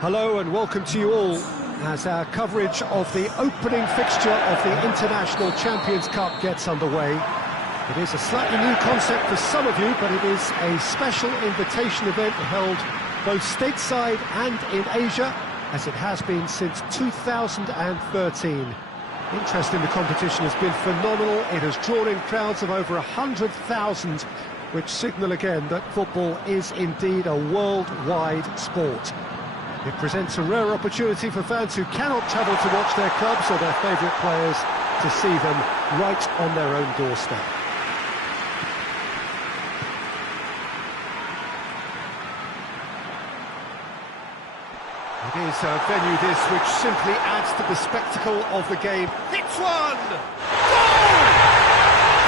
Hello and welcome to you all as our coverage of the opening fixture of the International Champions Cup gets underway. It is a slightly new concept for some of you, but it is a special invitation event held both stateside and in Asia, as it has been since 2013. Interest in the competition has been phenomenal. It has drawn in crowds of over 100,000, which signal again that football is indeed a worldwide sport. It presents a rare opportunity for fans who cannot travel to watch their clubs or their favourite players to see them right on their own doorstep. It is a venue this which simply adds to the spectacle of the game. Hits one! Goal!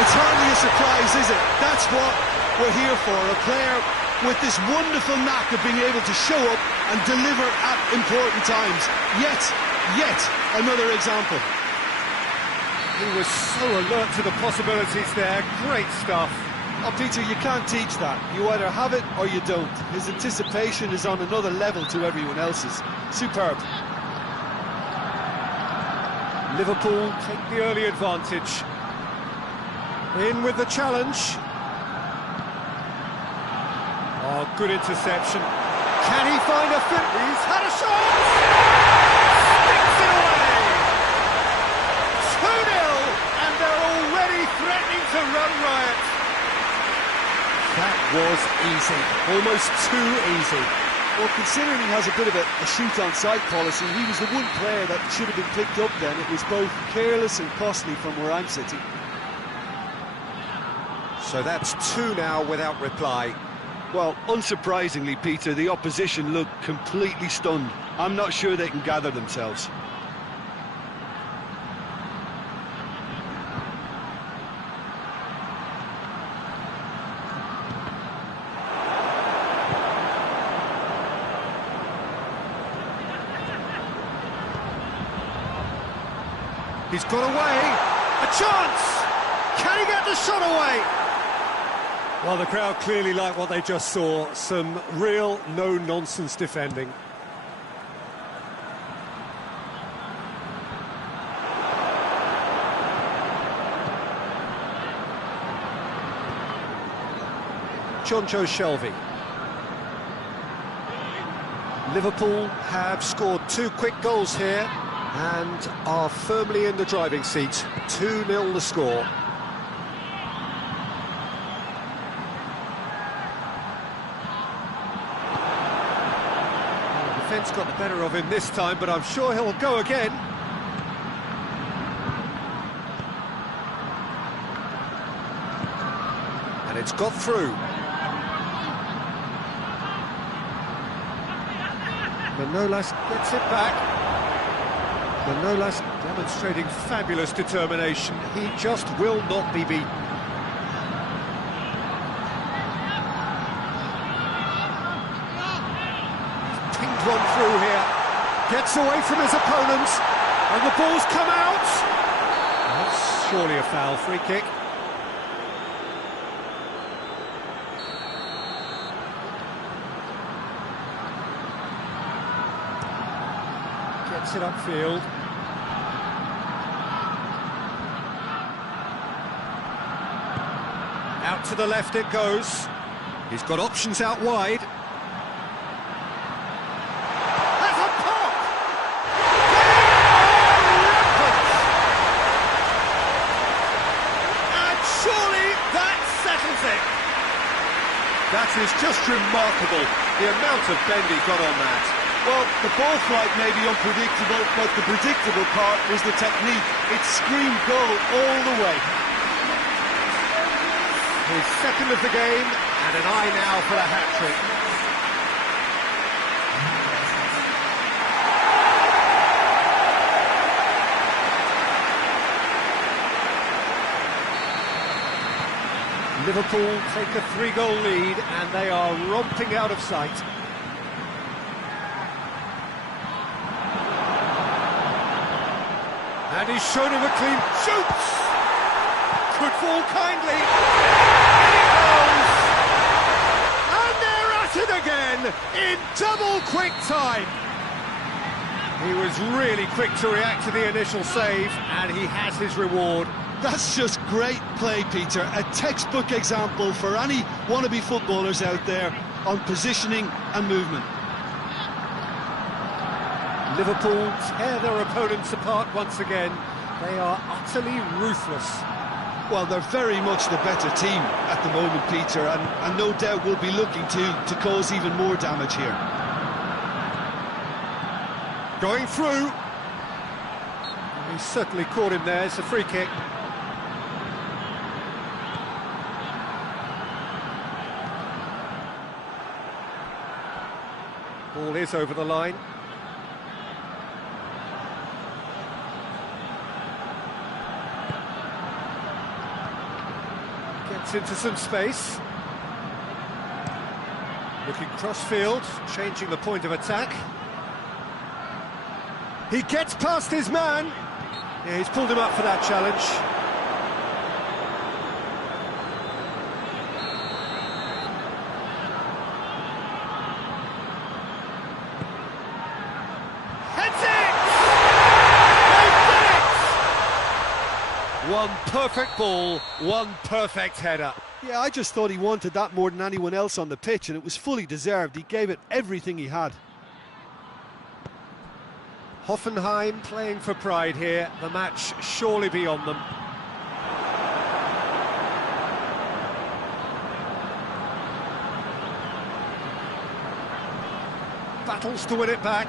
It's hardly a surprise, is it? That's what we're here for, a player with this wonderful knack of being able to show up and deliver at important times. Yet another example. He was so alert to the possibilities there. Great stuff. Oh, Peter, you can't teach that. You either have it or you don't. His anticipation is on another level to everyone else's. Superb. Liverpool take the early advantage. In with the challenge. Oh, good interception. Can he find a fit? He's had a shot! Sticks it away! 2-0, and they're already threatening to run riot. That was easy, almost too easy. Well, considering he has a bit of a shoot-on-sight policy, he was the one player that should have been picked up then. It was both careless and costly from where I'm sitting. So that's two now without reply. Well, unsurprisingly, Peter, the opposition look completely stunned. I'm not sure they can gather themselves. He's got away. A chance! Can he get the shot away? Well, the crowd clearly like what they just saw. Some real no-nonsense defending. Jonjo Shelvey. Liverpool have scored two quick goals here and are firmly in the driving seat. 2-0 the score. Defence got the better of him this time, but I'm sure he'll go again. And it's got through. Manolas gets it back. Manolas demonstrating fabulous determination. He just will not be beaten. Pinged one through here. Gets away from his opponents. And the ball's come out. That's surely a foul. Free kick. Gets it upfield. Out to the left it goes. He's got options out wide. That's a pop! And surely that settles it. That is just remarkable, the amount of bend he got on that. Well, the ball flight may be unpredictable, but the predictable part was the technique. It screamed goal all the way. His second of the game, and an eye now for a hat-trick. Liverpool take a 3-goal lead, and they are romping out of sight. And he's shown him a clean shoots! Could fall kindly. In it goes! And they're at it again in double quick time. He was really quick to react to the initial save, and he has his reward. That's just great play, Peter. A textbook example for any wannabe footballers out there on positioning and movement. Liverpool tear their opponents apart once again. They are utterly ruthless. Well, they're very much the better team at the moment, Peter, and no doubt will be looking to cause even more damage here. Going through. He certainly caught him there. It's a free kick. Ball is over the line. Gets into some space. Looking cross-field, changing the point of attack. He gets past his man. Yeah, he's pulled him up for that challenge. Heads it! They did it! One perfect ball, one perfect header. Yeah, I just thought he wanted that more than anyone else on the pitch, and it was fully deserved. He gave it everything he had. Hoffenheim playing for pride here, the match surely beyond them. Battles to win it back.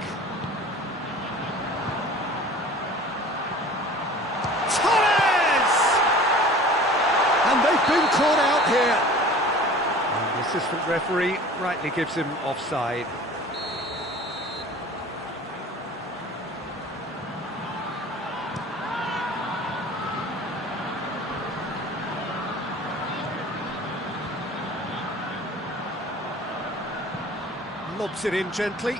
Torres! And they've been caught out here. And the assistant referee rightly gives him offside. Lobs it in gently.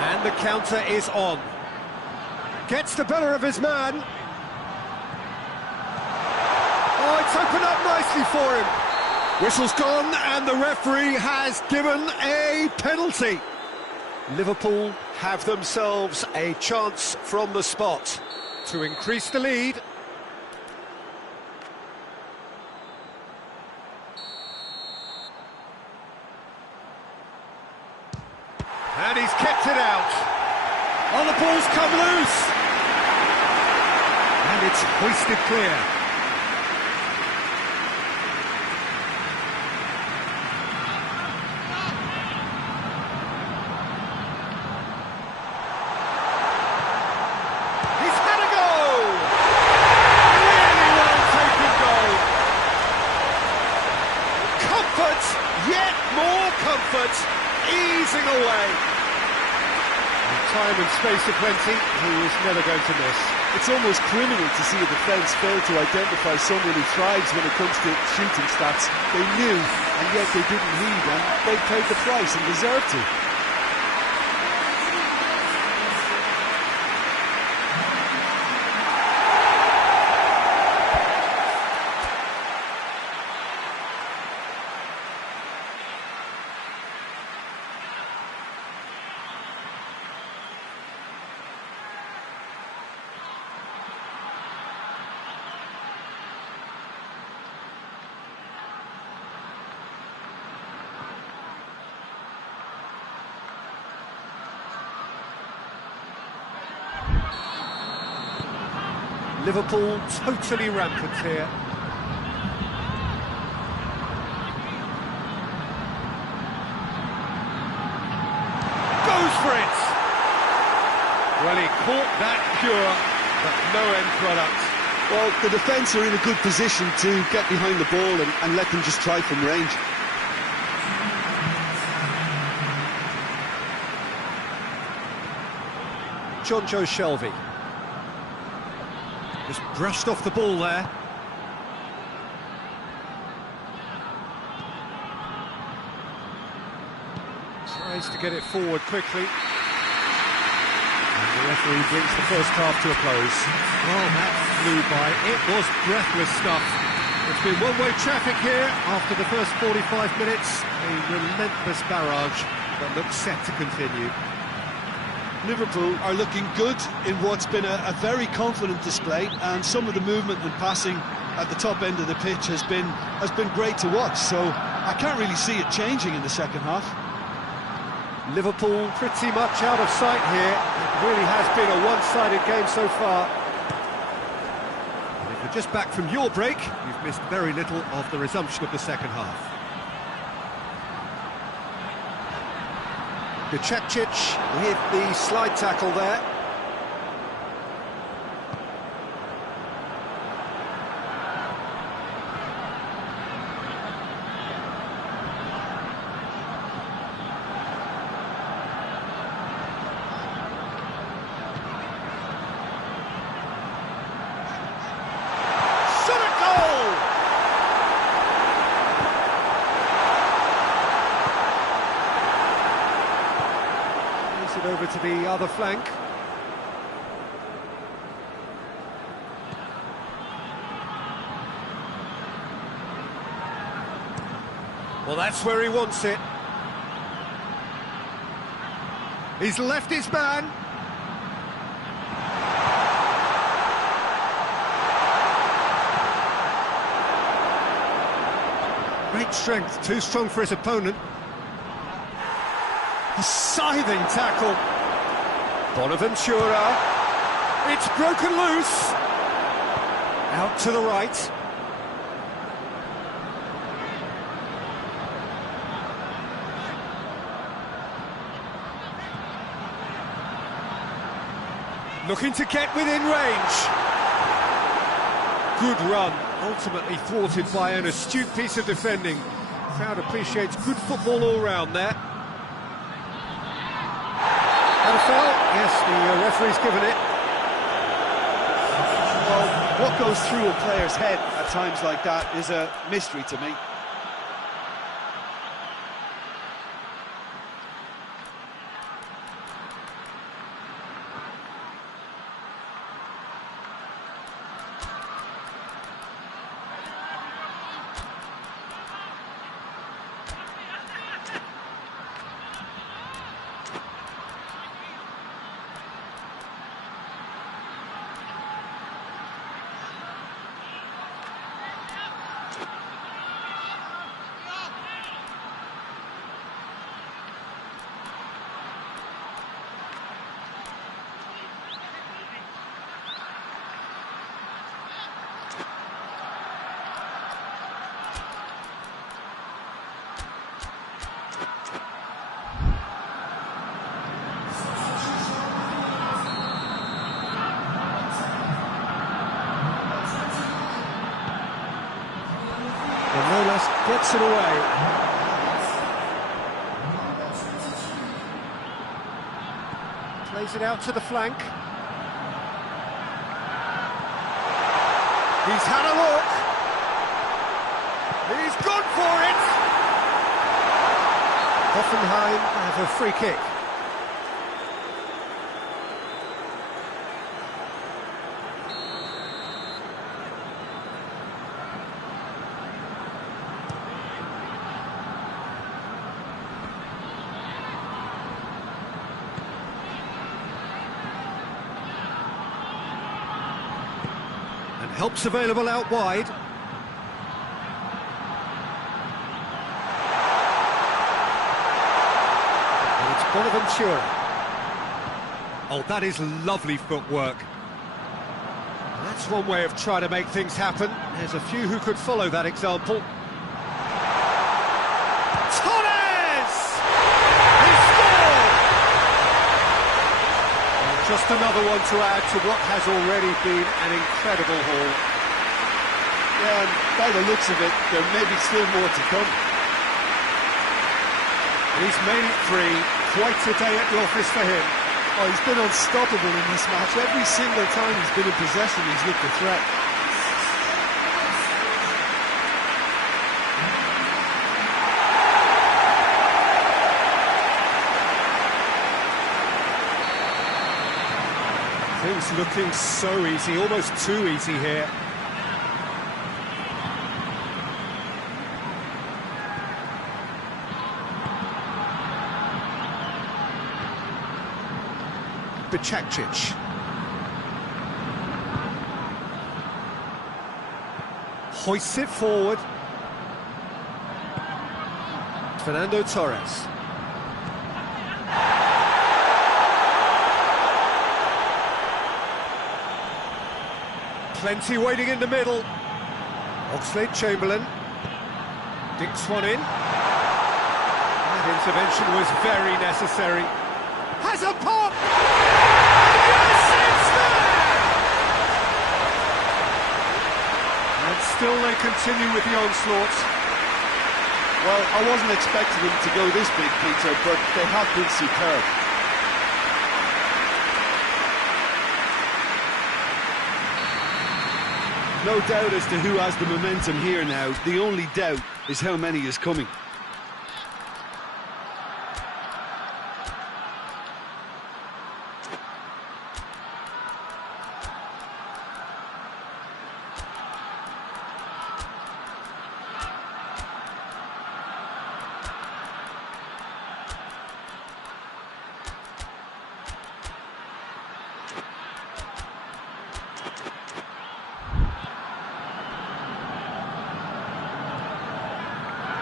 And the counter is on. Gets the better of his man. Oh, it's opened up nicely for him. Whistle's gone and the referee has given a penalty. Liverpool have themselves a chance from the spot to increase the lead. And he's kept it out. Oh, the ball's come loose. And it's hoisted clear. He's had a goal. Really well taken goal. Comfort, yet more comfort, easing away. Time and space aplenty, he was never going to miss. It's almost criminal to see a defence fail to identify someone who thrives when it comes to shooting stats. They knew, and yet they didn't heed, and they paid the price and deserved to. Liverpool totally rampant here. Goes for it! Well, he caught that pure, but no end product. Well, the defence are in a good position to get behind the ball and let them just try from range. Jonjo Shelvey. Just brushed off the ball there. Tries to get it forward quickly. And the referee brings the first half to a close. Well, that flew by. It was breathless stuff. It's been one-way traffic here after the first 45 minutes. A relentless barrage that looks set to continue. Liverpool are looking good in what's been a very confident display, and some of the movement and passing at the top end of the pitch has been great to watch. So I can't really see it changing in the second half. Liverpool pretty much out of sight here. It really has been a one-sided game so far. And if you're just back from your break, you've missed very little of the resumption of the second half. Gacekcic with the slide tackle there. It over to the other flank. Well, that's where he wants it. He's left his man. Great strength, too strong for his opponent. A scything tackle. Bonaventura. It's broken loose. Out to the right. Looking to get within range. Good run, ultimately thwarted by an astute piece of defending. Crowd appreciates good football all round there. That a foul? Yes, the referee's given it. Well, what goes through a player's head at times like that is a mystery to me. Gets it away. Plays it out to the flank. He's had a look. He's gone for it. Hoffenheim have a free kick. Help's available out wide. And it's Bonaventura. Oh, that is lovely footwork. That's one way of trying to make things happen. There's a few who could follow that example. Torres! He scored! Just another one to add to what has already been an incredible haul. Yeah, and by the looks of it, there may be still more to come. He's made it three. Quite a day at the office for him. Oh, he's been unstoppable in this match. Every single time he's been in possession, he's looked a threat. Things looking so easy, almost too easy here. Bicakcic. Hoists it forward. Fernando Torres. Plenty waiting in the middle. Oxlade-Chamberlain dinks one in. That intervention was very necessary. Has a pop! Yes, it's there! And still they continue with the onslaught. Well, I wasn't expecting them to go this big, Peter, but they have been superb. No doubt as to who has the momentum here now. The only doubt is how many is coming.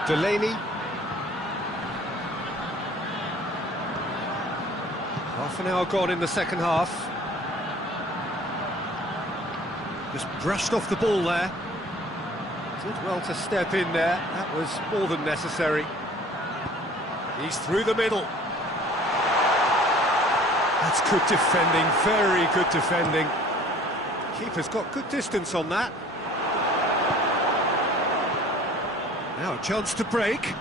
Delaney. Half an hour gone in the second half. Just brushed off the ball there. Did well to step in there. That was more than necessary. He's through the middle. That's good defending, very good defending. Keeper's got good distance on that. Now a chance to break. In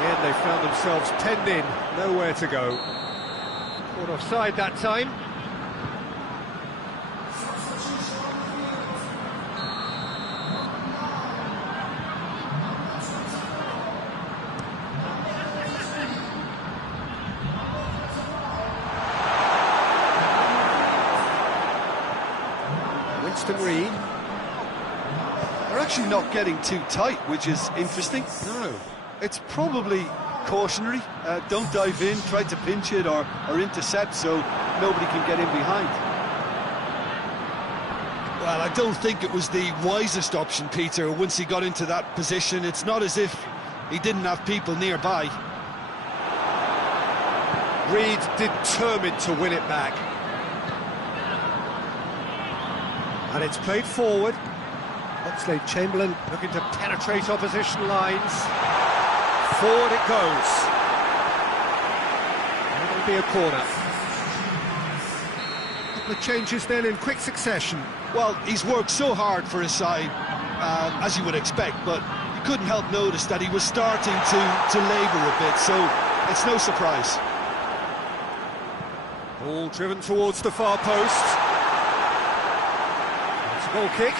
the end, they found themselves penned in, nowhere to go. Caught offside that time. Winston Reid. They're actually not getting too tight, which is interesting. No. It's probably cautionary. Don't dive in, try to pinch it or intercept so nobody can get in behind. Well, I don't think it was the wisest option, Peter, once he got into that position. It's not as if he didn't have people nearby. Reid determined to win it back. And it's played forward. Oxlade-Chamberlain looking to penetrate opposition lines. Forward it goes. It'll be a corner. The changes then in quick succession. Well, he's worked so hard for his side, as you would expect, but you couldn't help notice that he was starting to labour a bit, so it's no surprise. Ball driven towards the far post. It's a goal kick.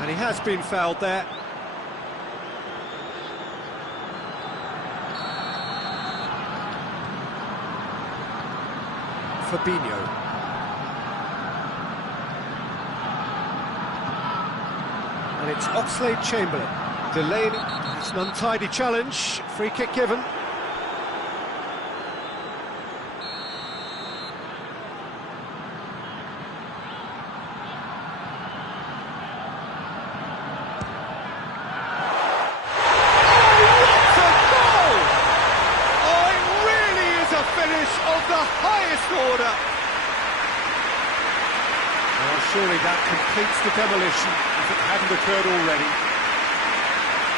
And he has been fouled there. Fabinho. And it's Oxlade-Chamberlain. Delaney, it's an untidy challenge. Free kick given. Order. Well, surely that completes the demolition if it hadn't occurred already.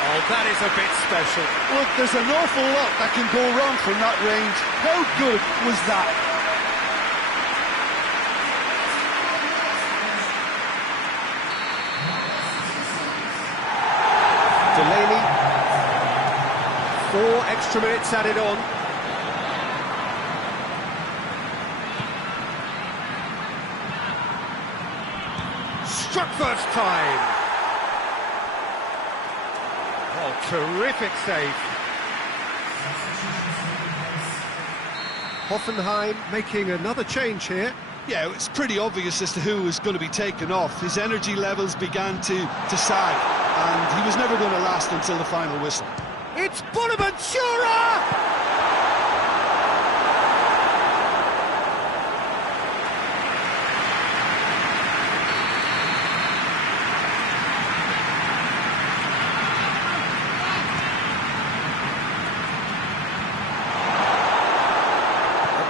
Oh, that is a bit special. Look, there's an awful lot that can go wrong from that range. How good was that? Delaney. 4 extra minutes added on. Struck first time. Oh, terrific save. Hoffenheim making another change here. Yeah, it's pretty obvious as to who was going to be taken off. His energy levels began to sag, and he was never going to last until the final whistle. It's Bonaventura!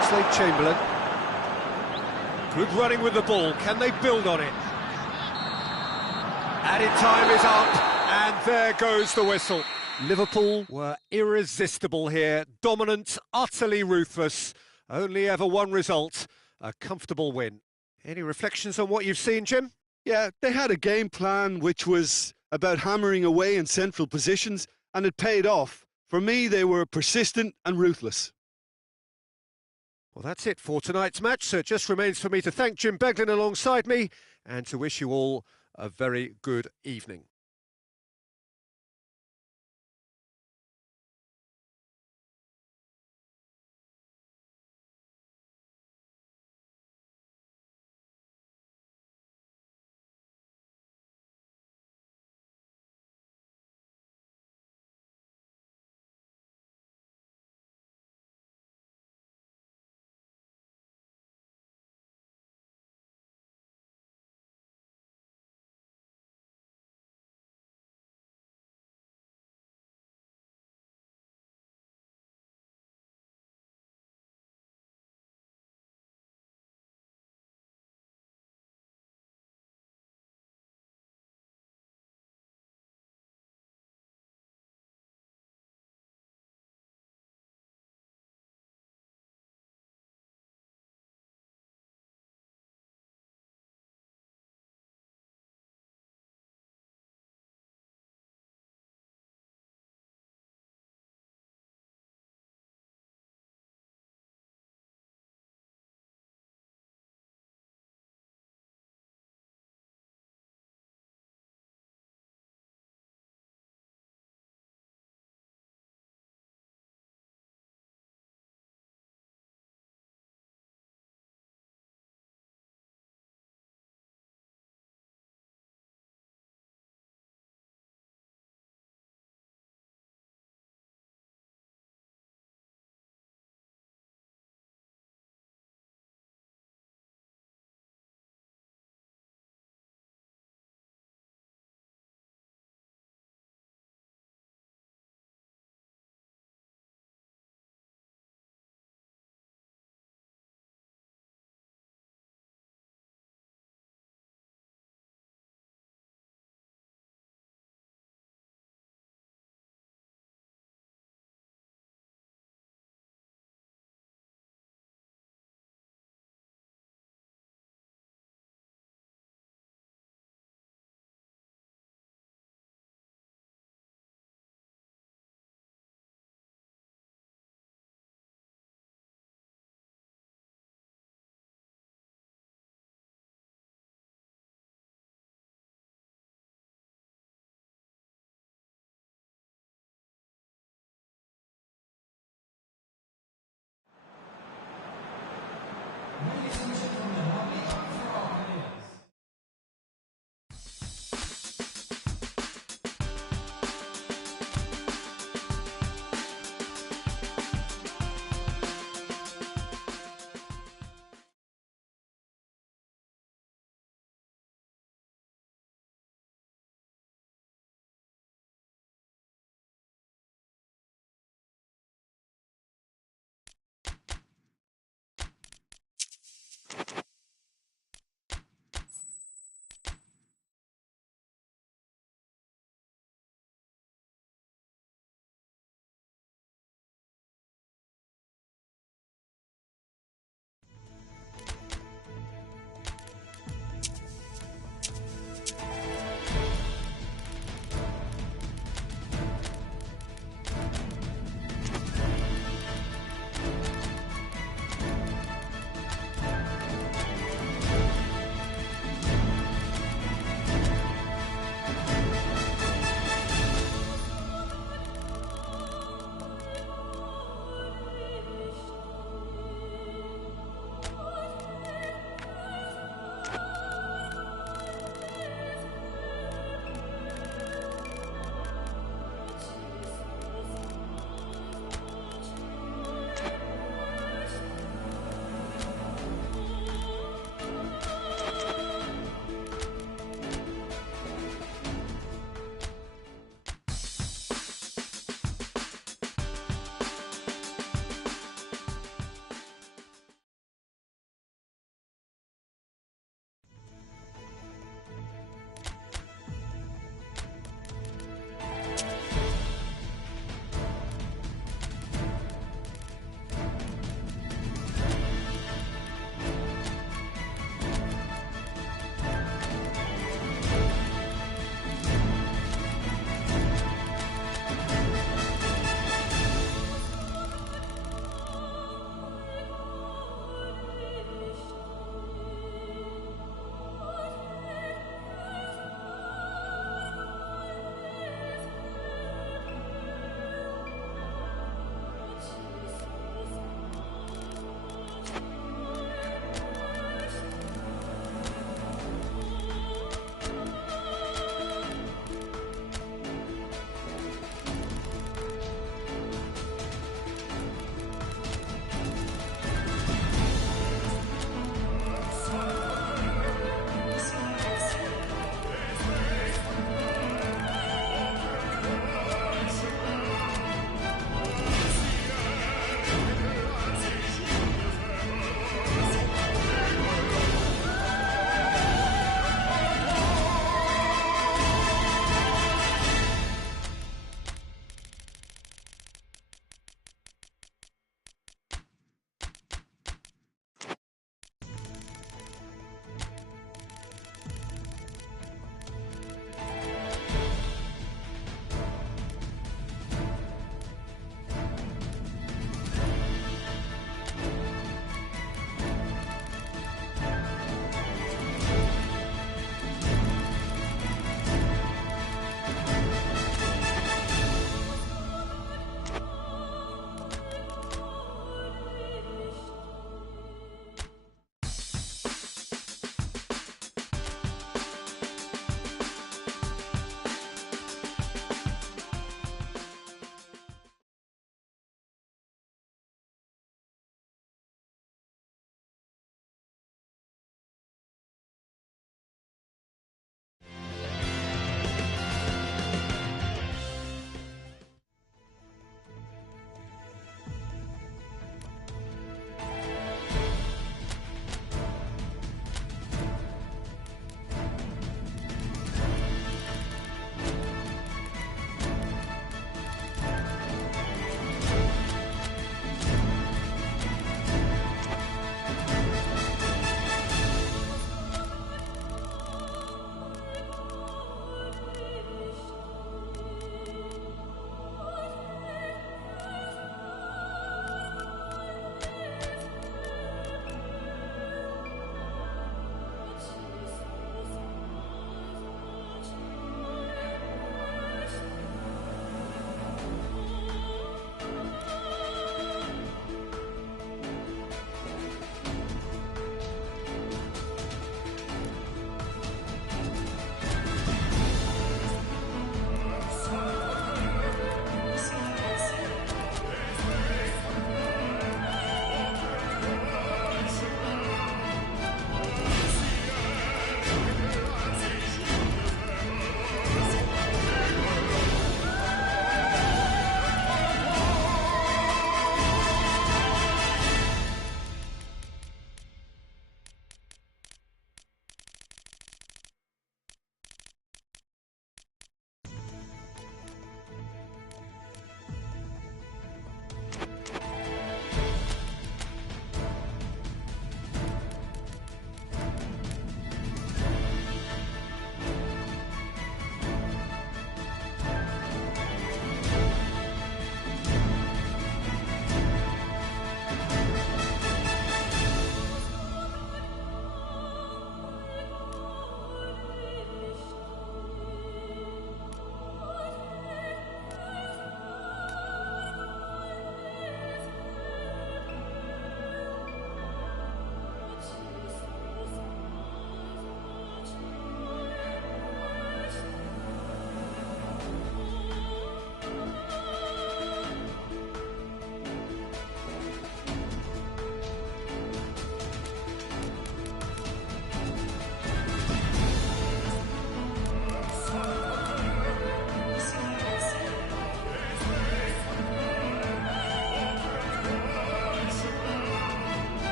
Oxlade-Chamberlain. Good running with the ball. Can they build on it? Added time is up, and there goes the whistle. Liverpool were irresistible here, dominant, utterly ruthless. Only ever one result, a comfortable win. Any reflections on what you've seen, Jim? Yeah, they had a game plan which was about hammering away in central positions, and it paid off. For me, they were persistent and ruthless. Well, that's it for tonight's match, so it just remains for me to thank Jim Beglin alongside me and to wish you all a very good evening.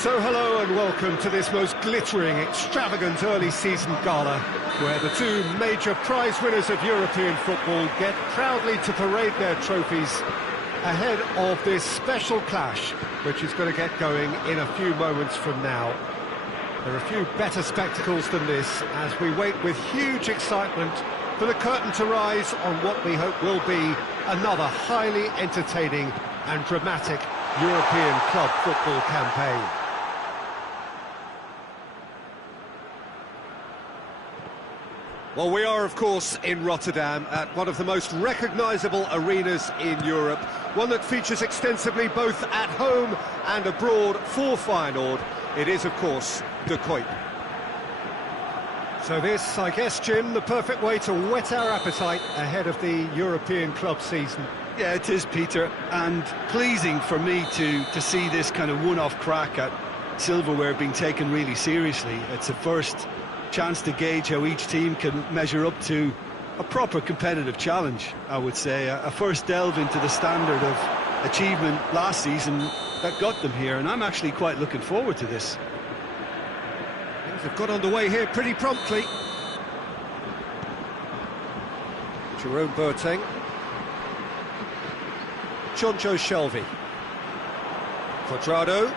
So hello and welcome to this most glittering, extravagant early season gala, where the two major prize winners of European football get proudly to parade their trophies ahead of this special clash, which is going to get going in a few moments from now. There are few better spectacles than this as we wait with huge excitement for the curtain to rise on what we hope will be another highly entertaining and dramatic European club football campaign. Well, we are, of course, in Rotterdam at one of the most recognisable arenas in Europe, one that features extensively both at home and abroad for Feyenoord. It is, of course, De Kuip. So this, I guess, Jim, the perfect way to whet our appetite ahead of the European club season. Yeah, it is, Peter, and pleasing for me to see this kind of one-off crack at silverware being taken really seriously. It's a first chance to gauge how each team can measure up to a proper competitive challenge, I would say. A first delve into the standard of achievement last season that got them here, and I'm actually quite looking forward to this. Things have got underway here pretty promptly. Jerome Boateng. Jonjo Shelvey. Cuadrado.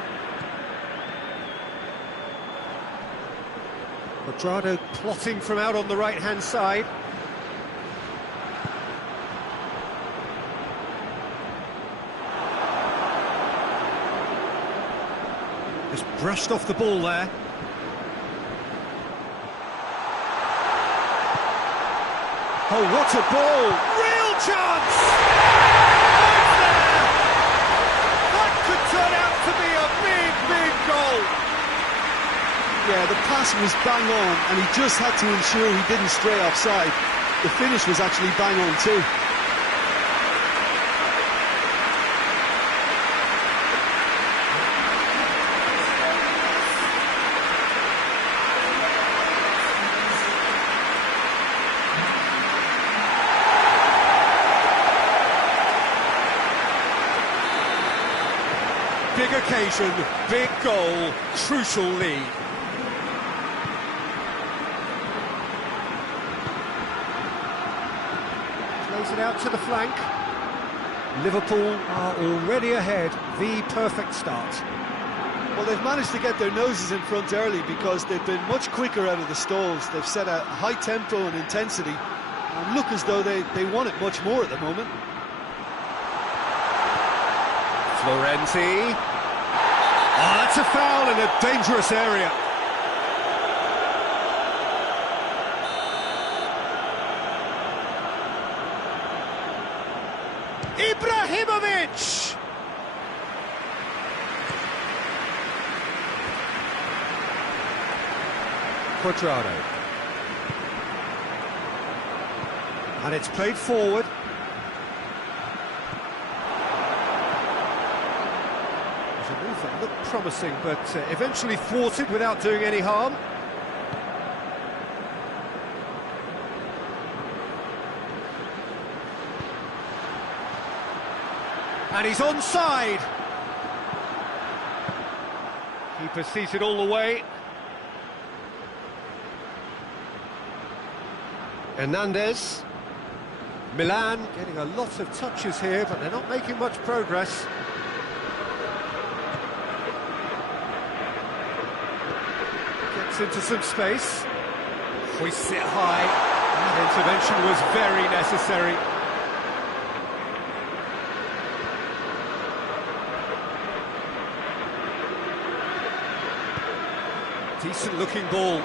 Cuadrado plotting from out on the right-hand side. Just brushed off the ball there. Oh, what a ball! Real chance! That could turn out to be a big, big goal. Yeah, the pass was bang on, and he just had to ensure he didn't stray offside. The finish was actually bang on too. Big occasion, big goal, crucial lead. Plays it out to the flank. Liverpool are already ahead, the perfect start. Well, they've managed to get their noses in front early because they've been much quicker out of the stalls. They've set a high tempo and intensity and look as though they want it much more at the moment. Florenzi. Oh, that's a foul in a dangerous area. Ibrahimovic! Cuadrado. And it's played forward. A move that looked promising, but eventually thwarted without doing any harm. And he's onside. Keeper sees it all the way. Hernandez. Milan getting a lot of touches here, but they're not making much progress. Into some space. Hoists it high. That intervention was very necessary. Decent looking ball.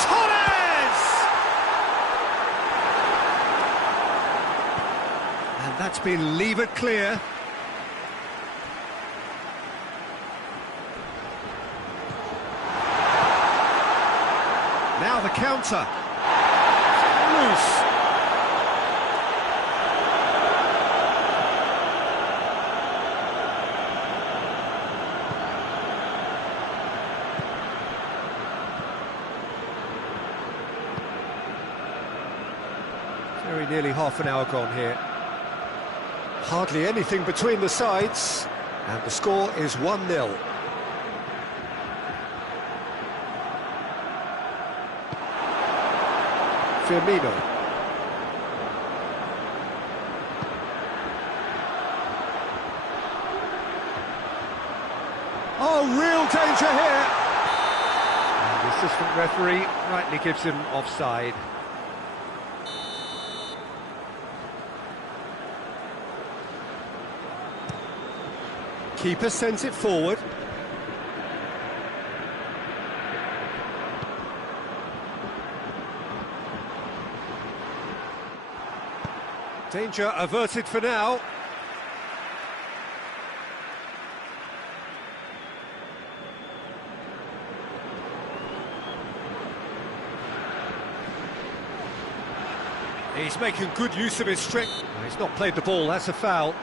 Torres! And that's been levered clear. Now the counter. Loose. Very nearly half an hour gone here. Hardly anything between the sides, and the score is 1-0. Firmino. Oh, real danger here. And the assistant referee rightly gives him offside. Keeper sends it forward. Danger averted for now. He's making good use of his strength. He's not played the ball, that's a foul.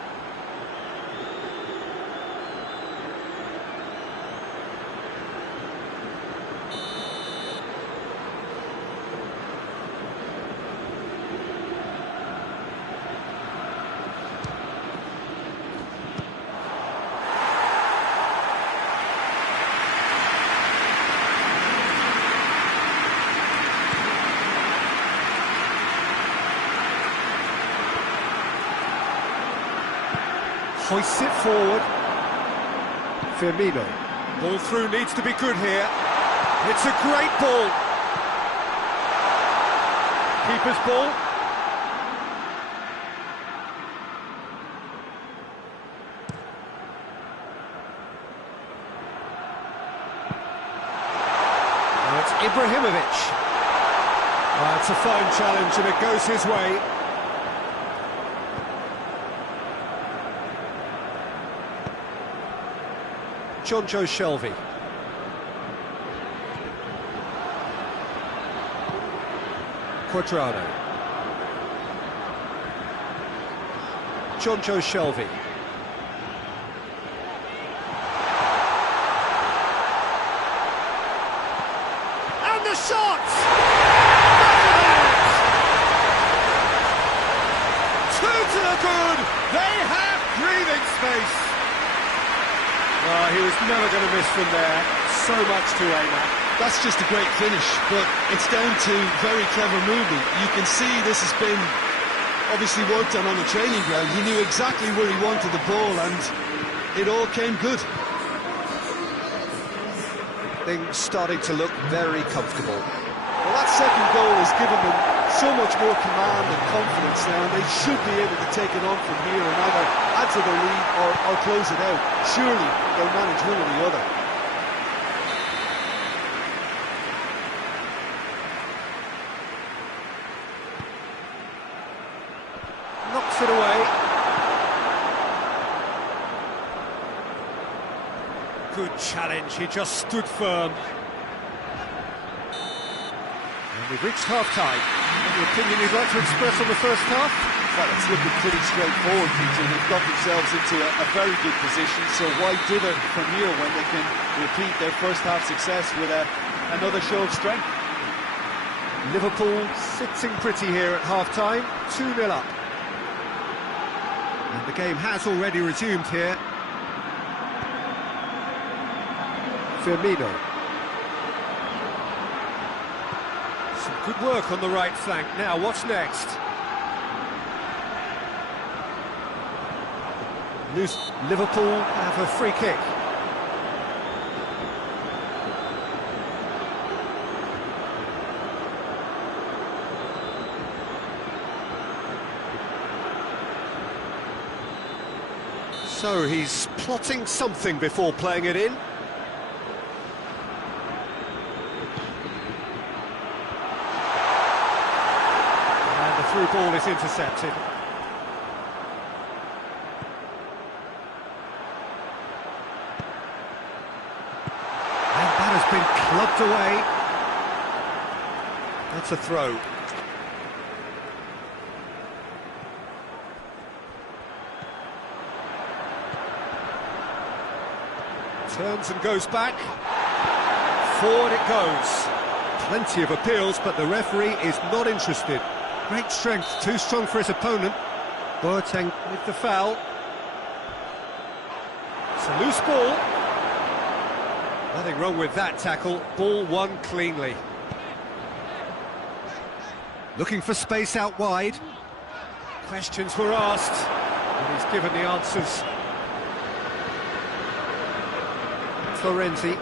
Hoists it forward. Firmino. Ball through needs to be good here. It's a great ball. Keeper's ball. Now it's Ibrahimovic. Oh, it's a fine challenge and it goes his way. Jonjo Shelvey. Cuadrado. Jonjo Shelvey. And the shot! Two to the good! They have breathing space! Oh, he was never going to miss from there. So much to aim at. That's just a great finish, but it's down to very clever movement. You can see this has been obviously worked on the training ground. He knew exactly where he wanted the ball and it all came good. Things starting to look very comfortable. Well, that second goal has given them so much more command and confidence now, and they should be able to take it on from here and either add to the lead or close it out. Surely they'll manage one or the other. Knocks it away. Good challenge, he just stood firm. And we've reached half-time. Any opinion you'd like to express on the first half? Well, it's looking pretty straightforward, Peter. They've got themselves into a very good position, so why dither from here when they can repeat their first half success with another show of strength? Liverpool sitting pretty here at half-time, 2-0 up. And the game has already resumed here. Firmino. Some good work on the right flank. Now, what's next? Liverpool have a free kick. So he's plotting something before playing it in. And the through ball is intercepted. And that has been clubbed away. That's a throw. Turns and goes back. Forward it goes. Plenty of appeals, but the referee is not interested. Great strength, too strong for his opponent. Boateng with the foul. It's a loose ball. Nothing wrong with that tackle. Ball won cleanly. Looking for space out wide. Questions were asked, and he's given the answers. Florenzi.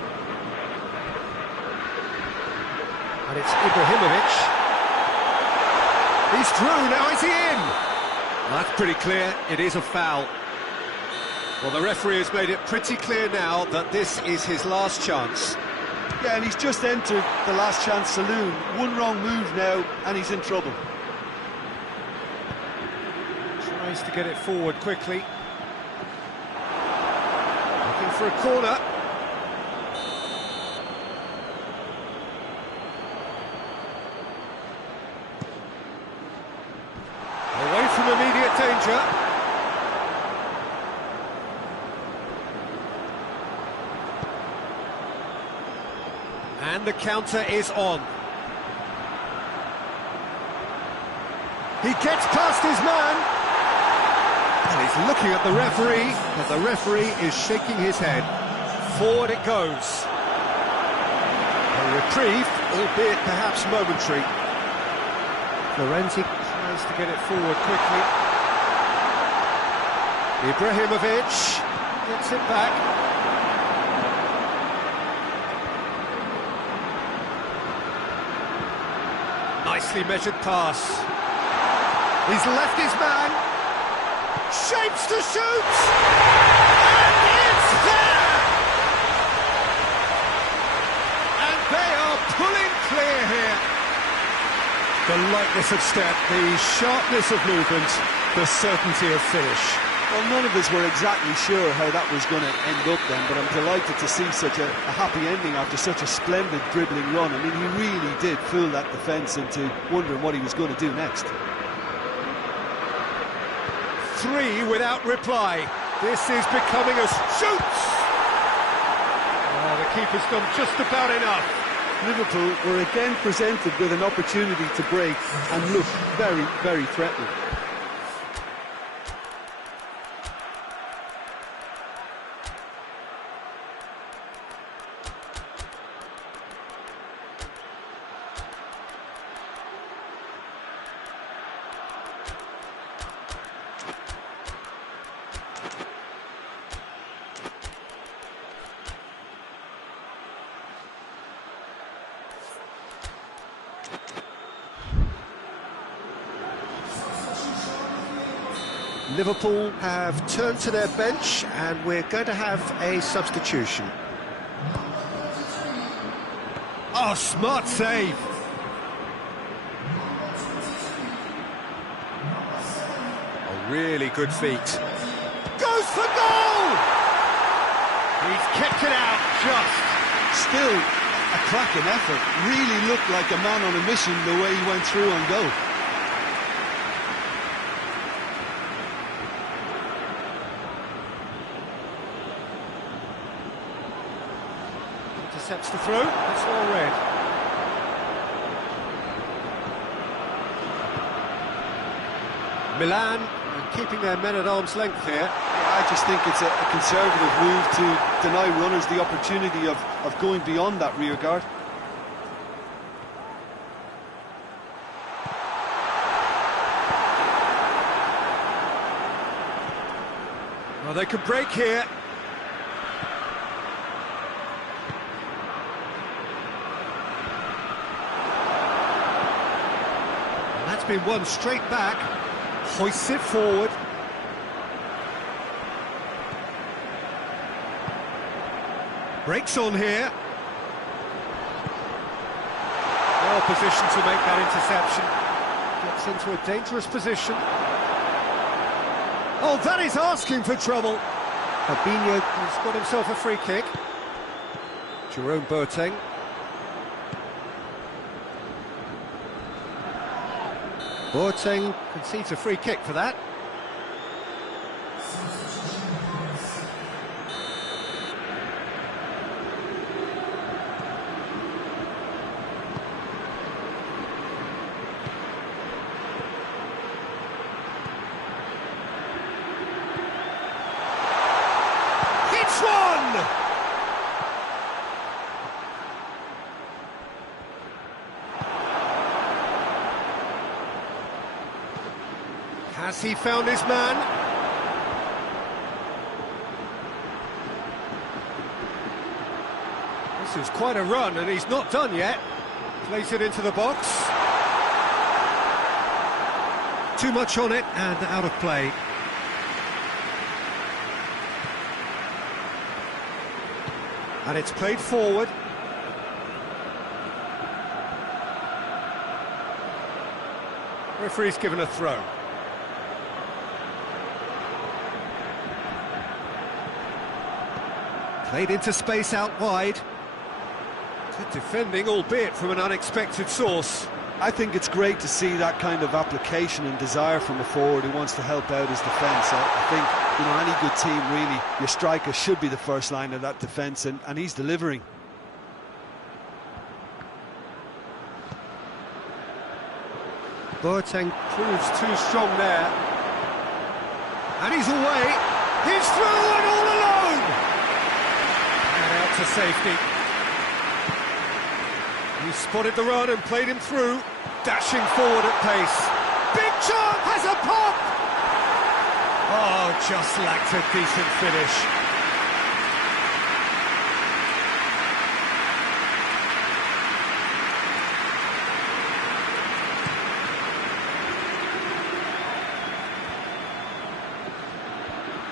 And it's Ibrahimovic. He's through, now is he in? That's pretty clear, it is a foul. Well, the referee has made it pretty clear now that this is his last chance. Yeah, and he's just entered the last chance saloon. One wrong move now, and he's in trouble. Tries to get it forward quickly. Looking for a corner. Away from immediate danger. And the counter is on. He gets past his man. And he's looking at the referee, and the referee is shaking his head. Forward it goes. A reprieve, albeit perhaps momentary. Florenzi tries to get it forward quickly. Ibrahimovic gets it back. Nicely measured pass. He's left his man. Shapes to shoot! And it's there! And they are pulling clear here. The lightness of step, the sharpness of movement, the certainty of finish. Well, none of us were exactly sure how that was going to end up then, but I'm delighted to see such a happy ending after such a splendid dribbling run. I mean, he really did fool that defence into wondering what he was going to do next. 3 without reply. This is becoming a shoot! Oh, the keeper's done just about enough. Liverpool were again presented with an opportunity to break and looked very, very threatening. Liverpool have turned to their bench and we're going to have a substitution. Oh, smart save! A really good feat. Goes for goal! He's kicked it out just. Still a cracking effort. Really looked like a man on a mission the way he went through on goal. Intercepts the throw, it's all red. Milan keeping their men at arm's length here. Yeah, I just think it's a conservative move to deny runners the opportunity of going beyond that rear guard. Well, they could break here. Been won straight back, hoists it forward. Breaks on here. Well positioned to make that interception. Gets into a dangerous position. Oh, that is asking for trouble. Fabinho has got himself a free kick. Jerome Boateng. Boateng concedes a free kick for that. It's one! Has he found his man? This is quite a run, and he's not done yet. Plays it into the box. Too much on it, and out of play. And it's played forward. Referee's given a throw. Played into space out wide. Good defending, albeit from an unexpected source. I think it's great to see that kind of application and desire from a forward who wants to help out his defence. I think, you know, any good team, really, your striker should be the first line of that defence, and he's delivering. Boateng proves too strong there. And he's away. He's through and all alone. And out to safety. He spotted the run and played him through. Dashing forward at pace. Big chance! Has a pop! Oh, just lacked a decent finish.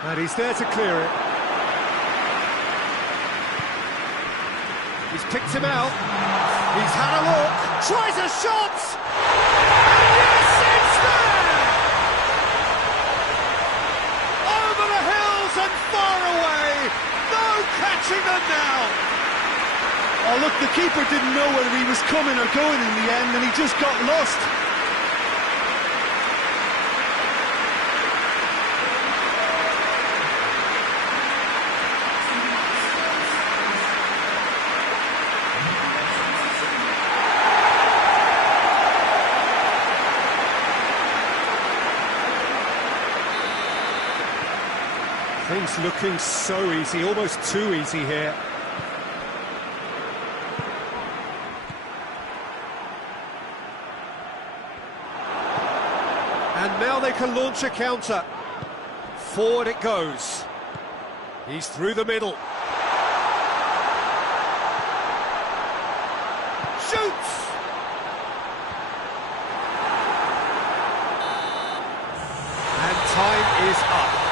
And he's there to clear it. He's picked him out. He's had a look. Tries a shot! And yes, it's there! Over the hills and far away. No catching them now. Oh, look, the keeper didn't know whether he was coming or going in the end, and he just got lost. Things looking so easy, almost too easy here. And now they can launch a counter. Forward it goes. He's through the middle. Shoots! And time is up.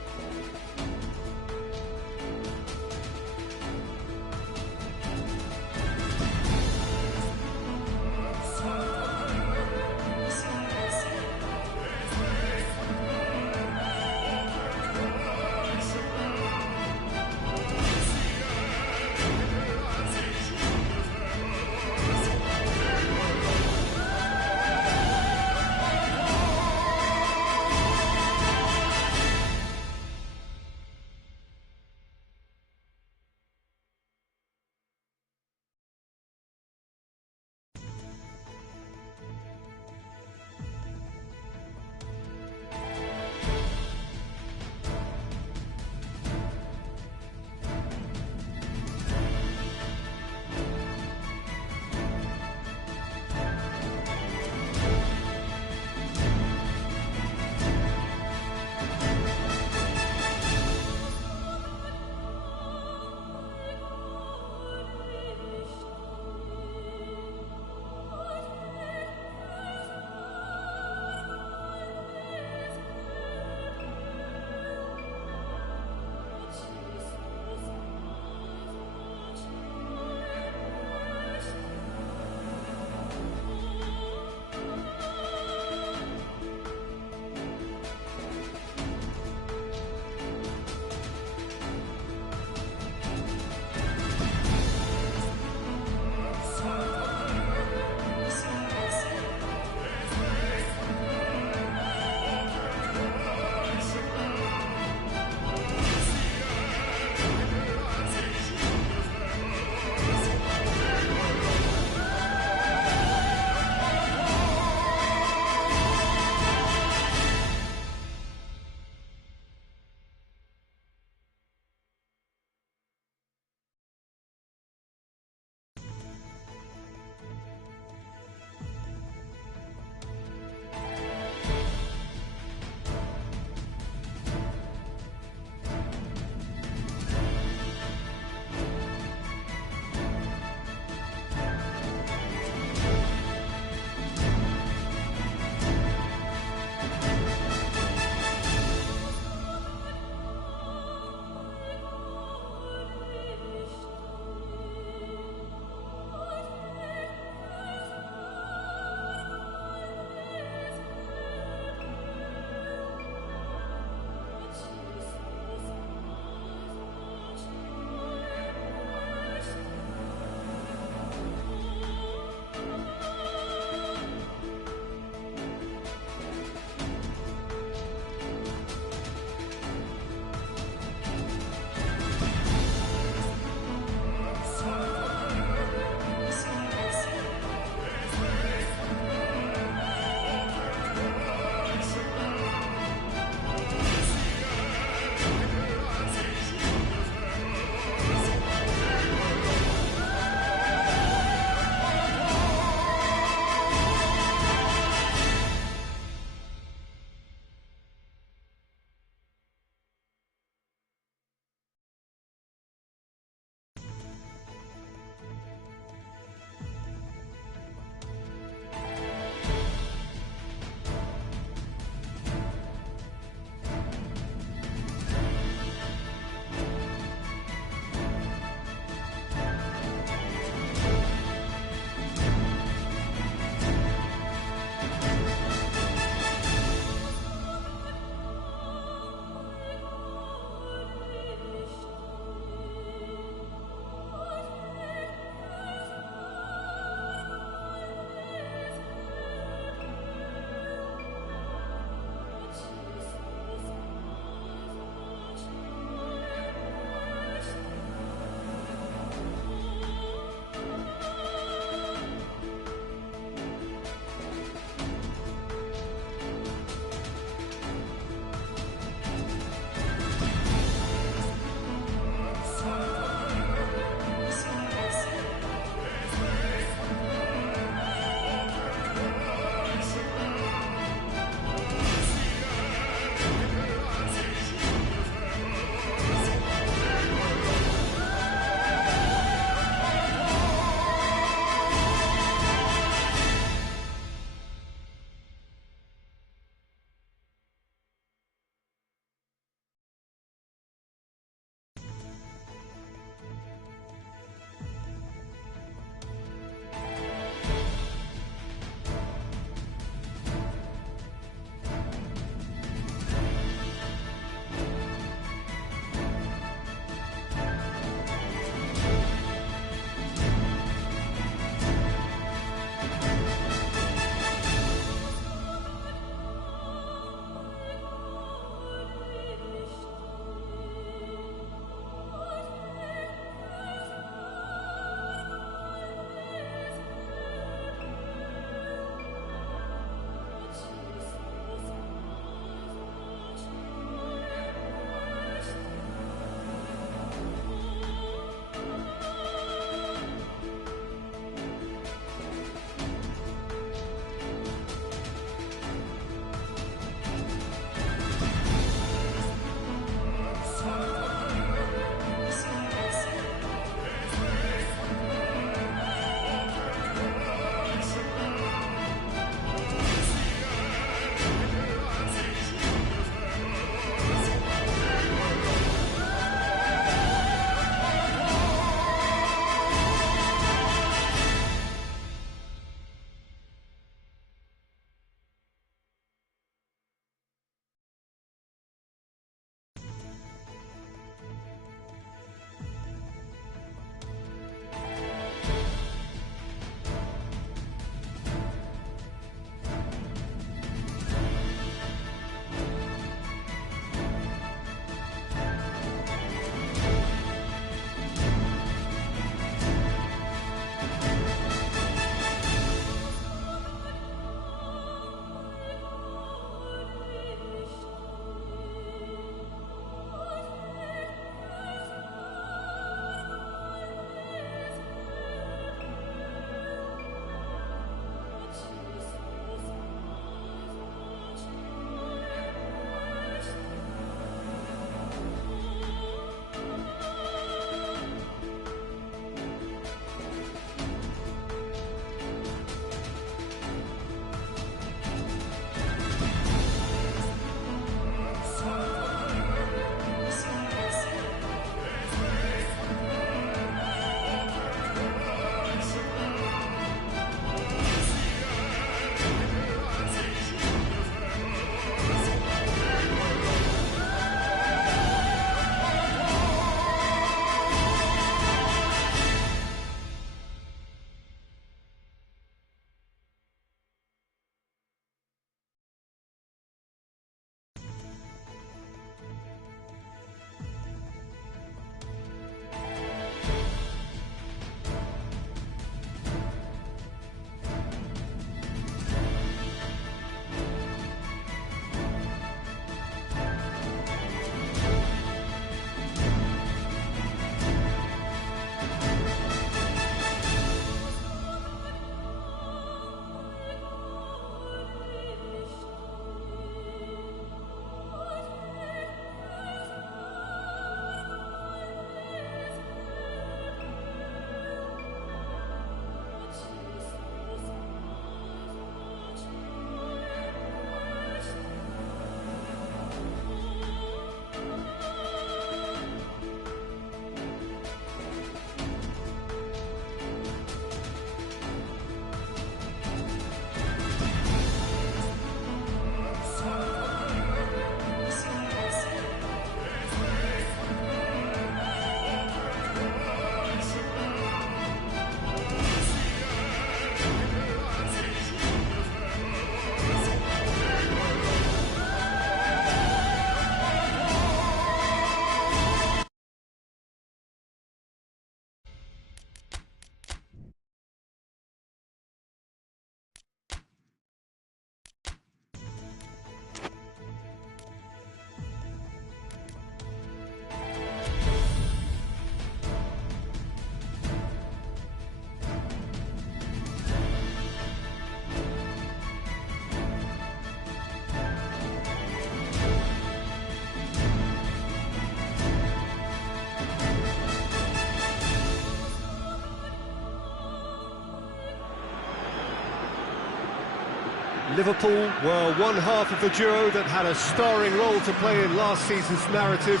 Liverpool were one half of the duo that had a starring role to play in last season's narrative.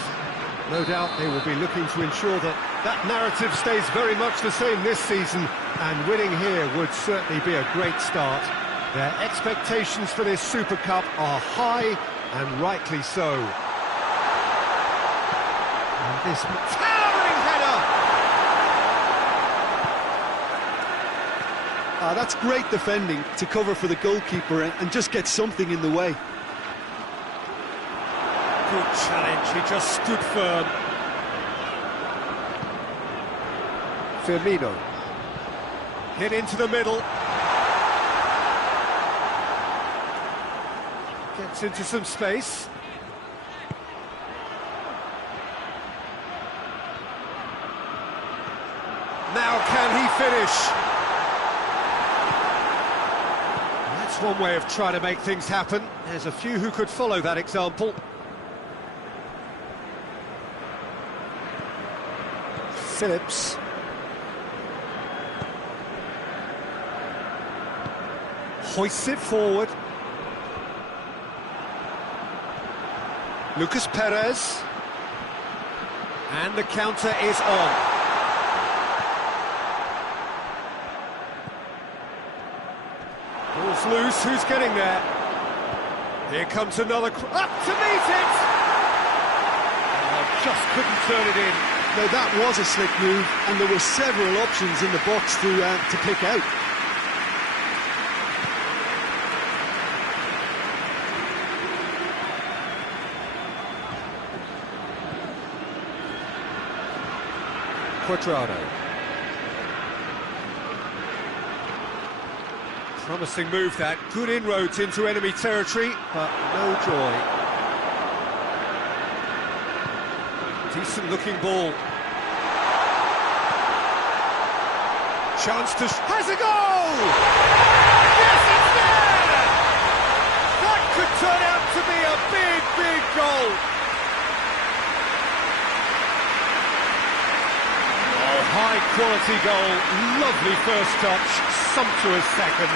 No doubt they will be looking to ensure that that narrative stays very much the same this season, and winning here would certainly be a great start. Their expectations for this Super Cup are high, and rightly so. And this towering header! That's great defending to cover for the goalkeeper and just get something in the way. Good challenge, he just stood firm. Firmino. Hit into the middle. Gets into some space. Now can he finish? That's one way of trying to make things happen. There's a few who could follow that example. Phillips. Hoists it forward. Lucas Perez. And the counter is on. Ball's loose, who's getting there? Here comes another... up to meet it! Oh, just couldn't turn it in. Now that was a slick move, and there were several options in the box to pick out. Cuadrado. Promising move that, good inroads into enemy territory, but no joy. Decent looking ball. Chance to... has a goal! Yes, it's there! That could turn out to be a big, big goal. Oh, high quality goal, lovely first touch, sumptuous second.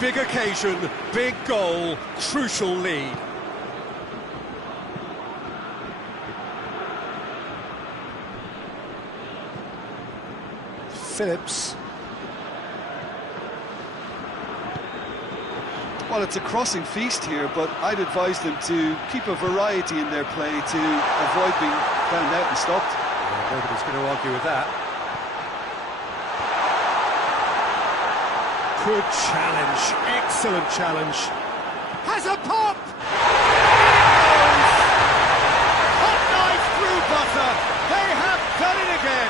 Big occasion, big goal, crucial lead. Phillips. Well, it's a crossing feast here, but I'd advise them to keep a variety in their play to avoid being found out and stopped. Yeah, nobody's going to argue with that. Good challenge, excellent challenge. Has a pop! Hot knife through butter. They have done it again.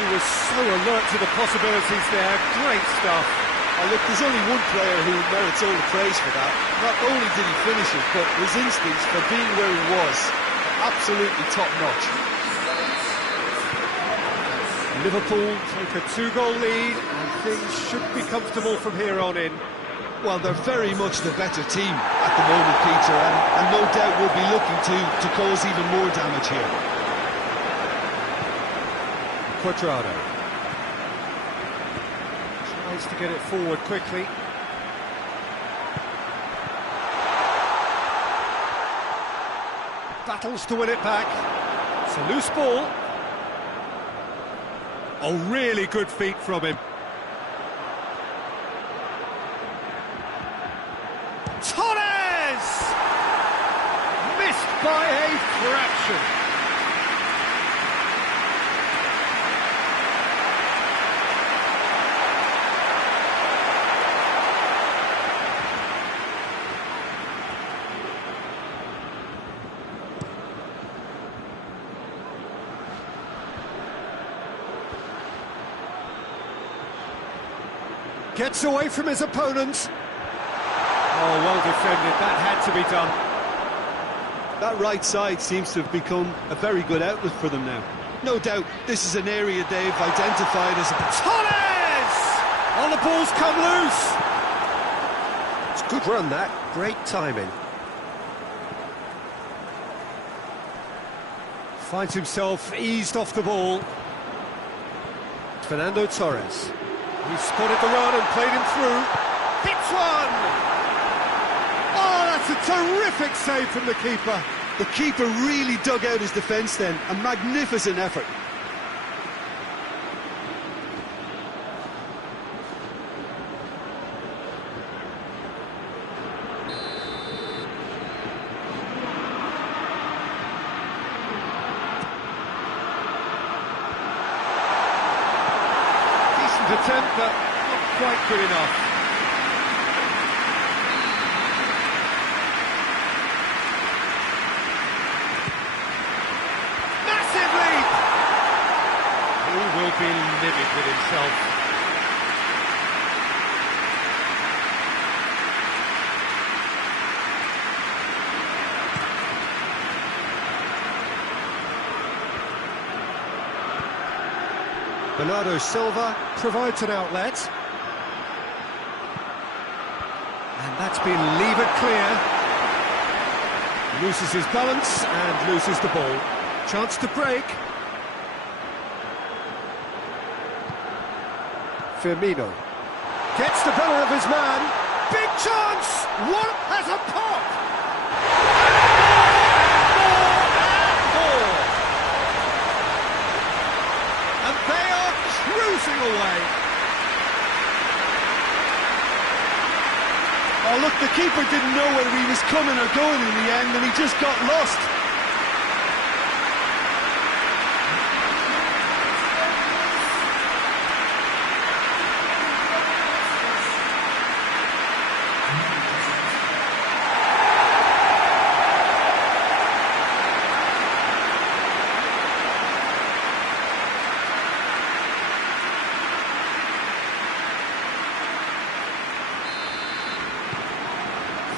He was so alert to the possibilities there. Great stuff. Look, there's only one player who merits all the praise for that. Not only did he finish it, but his instincts for being where he was, absolutely top-notch. Liverpool take a 2-goal lead, and things should be comfortable from here on in. Well, they're very much the better team at the moment, Peter, and no doubt will be looking to cause even more damage here. Cuadrado tries to get it forward quickly. Battles to win it back. It's a loose ball. Oh, really good feet from him. Torres! Missed by a fraction. Gets away from his opponent. Oh, well defended, that had to be done. That right side seems to have become a very good outlet for them now. No doubt this is an area they've identified as a... Torres! Oh, the ball's come loose! It's a good run, that. Great timing. Finds himself eased off the ball. Fernando Torres. He spotted the run and played him through. Hits one! Oh, that's a terrific save from the keeper. The keeper really dug out his defence then. A magnificent effort. Attempt, but not quite good enough. Massive lead! He will be livid with himself. Bernardo Silva provides an outlet. And that's been levered clear. Loses his balance and loses the ball. Chance to break. Firmino. Gets the better of his man. Big chance! One has a pop! Cruising away. Oh, look, the keeper didn't know whether he was coming or going in the end, and he just got lost.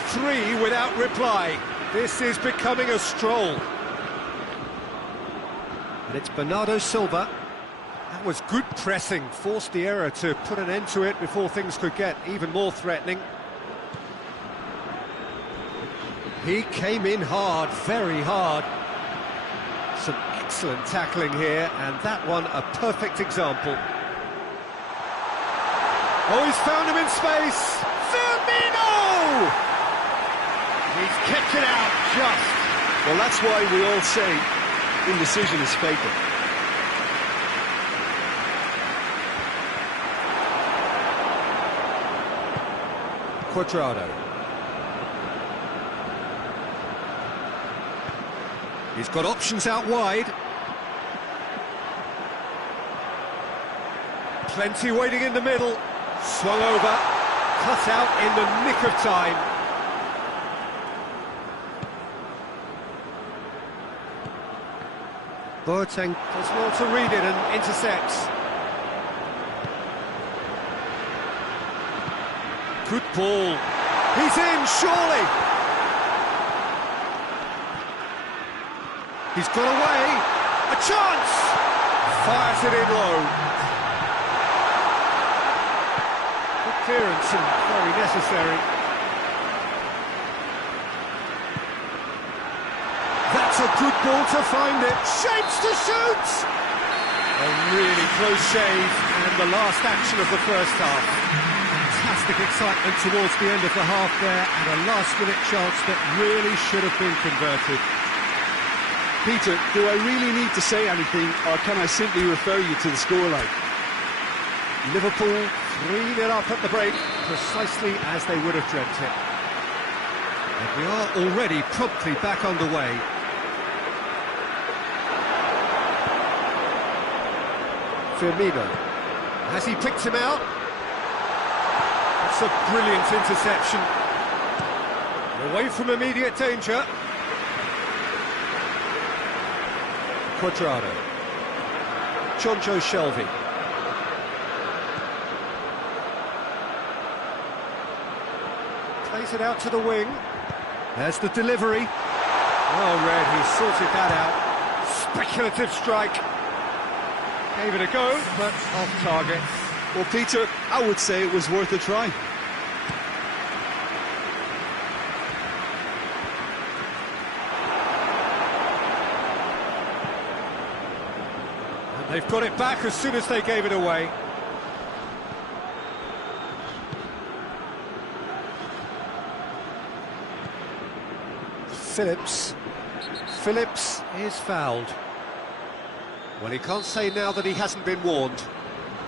Three without reply. This is becoming a stroll. And it's Bernardo Silva. That was good pressing, forced the error to put an end to it before things could get even more threatening. He came in hard, very hard. Some excellent tackling here, and that one a perfect example. Oh, he's found him in space. Firmino! He's kicked it out just. Well, that's why we all say indecision is fatal. Cuadrado. He's got options out wide. Plenty waiting in the middle. Swung over. Cut out in the nick of time. Boateng does well to read it and intercepts. Good ball. He's in, surely. He's got away. A chance! Fires it in low. Good clearance and very necessary. That's a good ball to find it. Shapes to shoot! A really close shave, and the last action of the first half. Fantastic excitement towards the end of the half there, and a last-minute chance that really should have been converted. Peter, do I really need to say anything, or can I simply refer you to the scoreline? Liverpool 3-0 up at the break, precisely as they would have dreamt it. And we are already promptly back underway. Firmino. Has he picked him out? That's a brilliant interception. Away from immediate danger. Cuadrado. Jonjo Shelvey. Plays it out to the wing. There's the delivery. Well read, he sorted that out. Speculative strike. Gave it a go, but off target. Well, Peter, I would say it was worth a try. And they've got it back as soon as they gave it away. Phillips is fouled. Well, he can't say now that he hasn't been warned.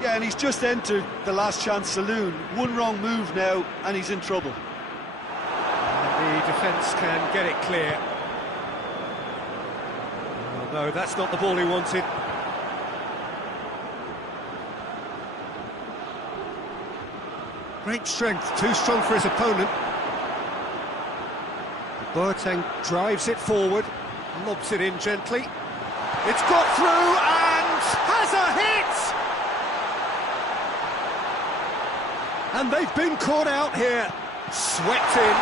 Yeah, and he's just entered the last chance saloon. One wrong move now, and he's in trouble. And the defence can get it clear. Oh, no, that's not the ball he wanted. Great strength, too strong for his opponent. Boateng drives it forward, lobs it in gently. It's got through and has a hit! And they've been caught out here. Swept in.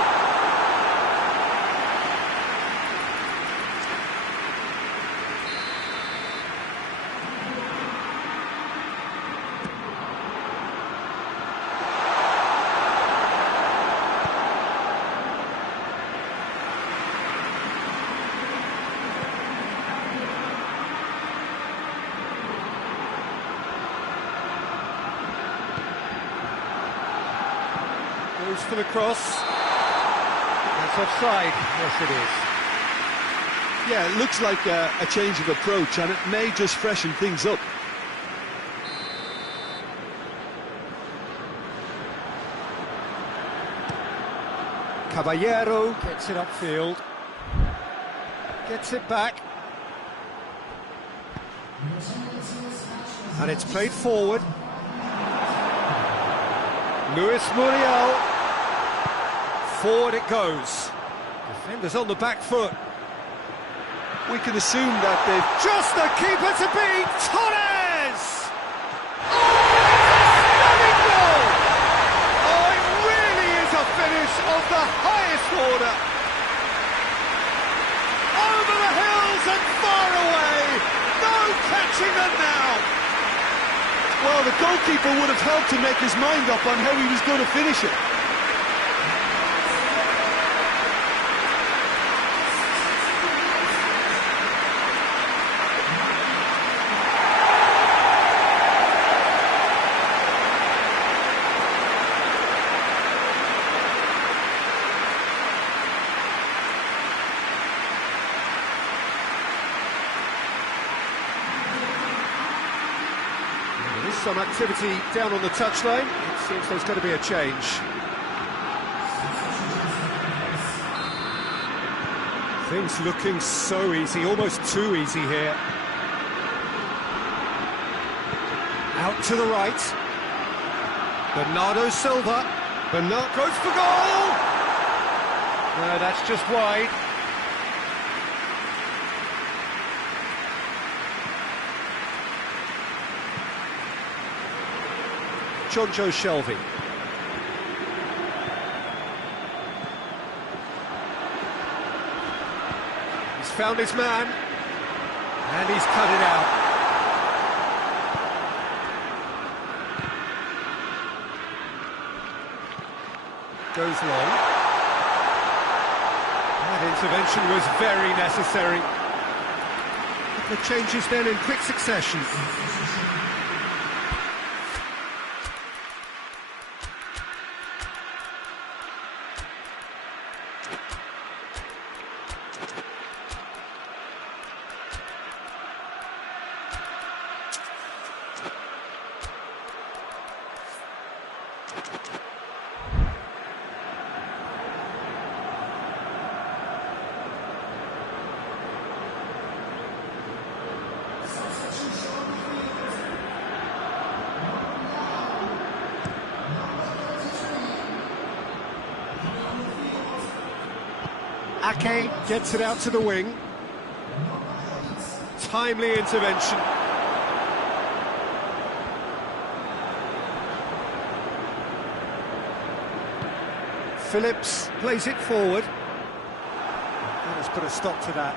Goes for the cross. That's offside. Yes, it is. Yeah, it looks like a change of approach, and it may just freshen things up. Caballero gets it upfield. Gets it back. And it's played forward. Luis Muriel. Forward it goes. Defenders on the back foot. We can assume that they've... Just the keeper to beat, Torres! Oh, stunning goal! Oh, it really is a finish of the highest order. Over the hills and far away. No catching them now. Well, the goalkeeper would have helped to make his mind up on how he was going to finish it. Some activity down on the touchline. It seems there's going to be a change. Things looking so easy, almost too easy here. Out to the right. Bernardo Silva. Bernardo goes for goal! No, that's just wide. Jonjo Shelvey. He's found his man, and he's cut it out. Goes long. That intervention was very necessary. The changes then in quick succession. Ake gets it out to the wing. Timely intervention. Phillips plays it forward. That has put a stop to that.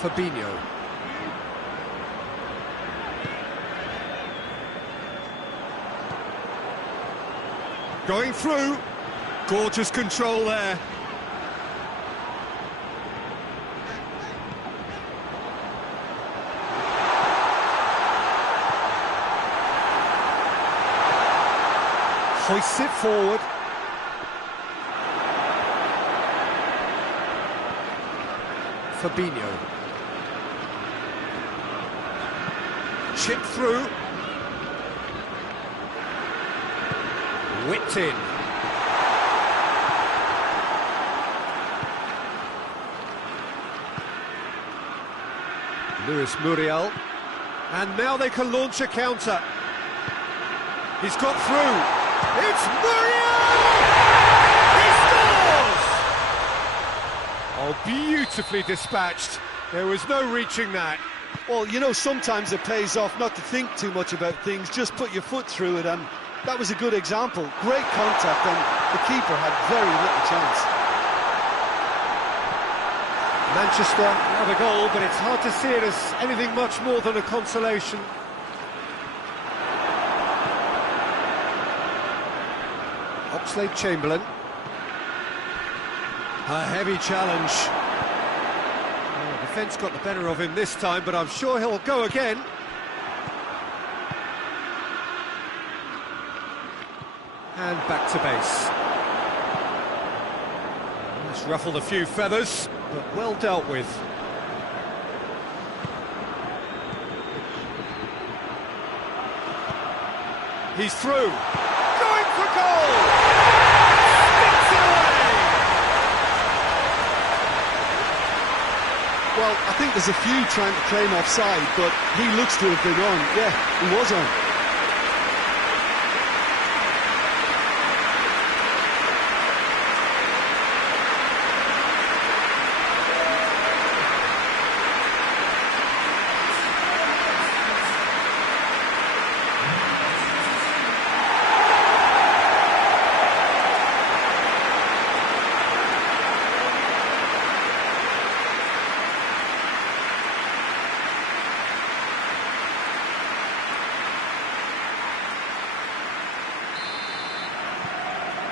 Fabinho. Going through. Gorgeous control there. Hoists it forward. Fabinho. Chip through. Whipped in. Luis Muriel. And now they can launch a counter. He's got through. It's Muriel! He scores! Oh, beautifully dispatched. There was no reaching that. Well, you know, sometimes it pays off not to think too much about things, just put your foot through it, and that was a good example. Great contact, and the keeper had very little chance. Manchester have a goal, but it's hard to see it as anything much more than a consolation. Oxlade-Chamberlain. A heavy challenge. Oh, defence got the better of him this time, but I'm sure he'll go again. And back to base. That's ruffled a few feathers, but well dealt with. He's through. Going for goal! Sticks it away! Well, I think there's a few trying to claim offside, but he looks to have been on. Yeah, he was on.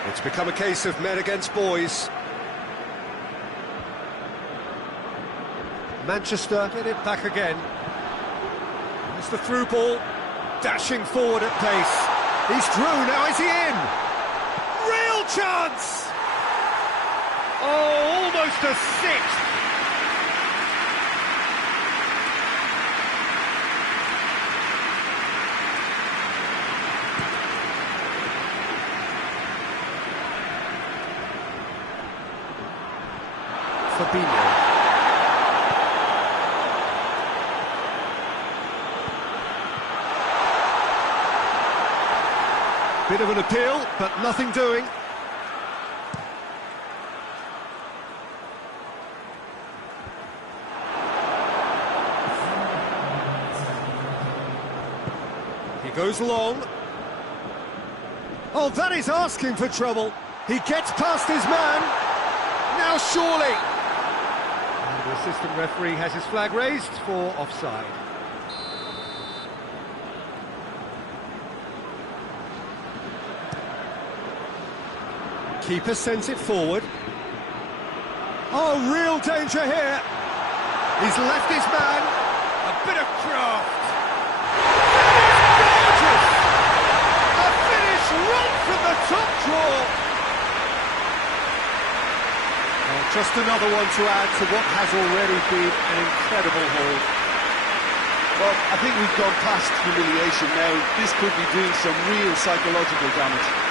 It's become a case of men against boys. Manchester get it back again. It's the through ball, dashing forward at pace. He's through, now is he in? Real chance! Oh, almost a sixth. Fabinho. Bit of an appeal, but nothing doing. He goes long. Oh, that is asking for trouble. He gets past his man. Now surely. And the assistant referee has his flag raised for offside. Keeper sends it forward. Oh, real danger here. He's left his man. A bit of craft. Gorgeous! A finish right from the top draw. Well, just another one to add to what has already been an incredible haul. Well, I think we've gone past humiliation now. This could be doing some real psychological damage.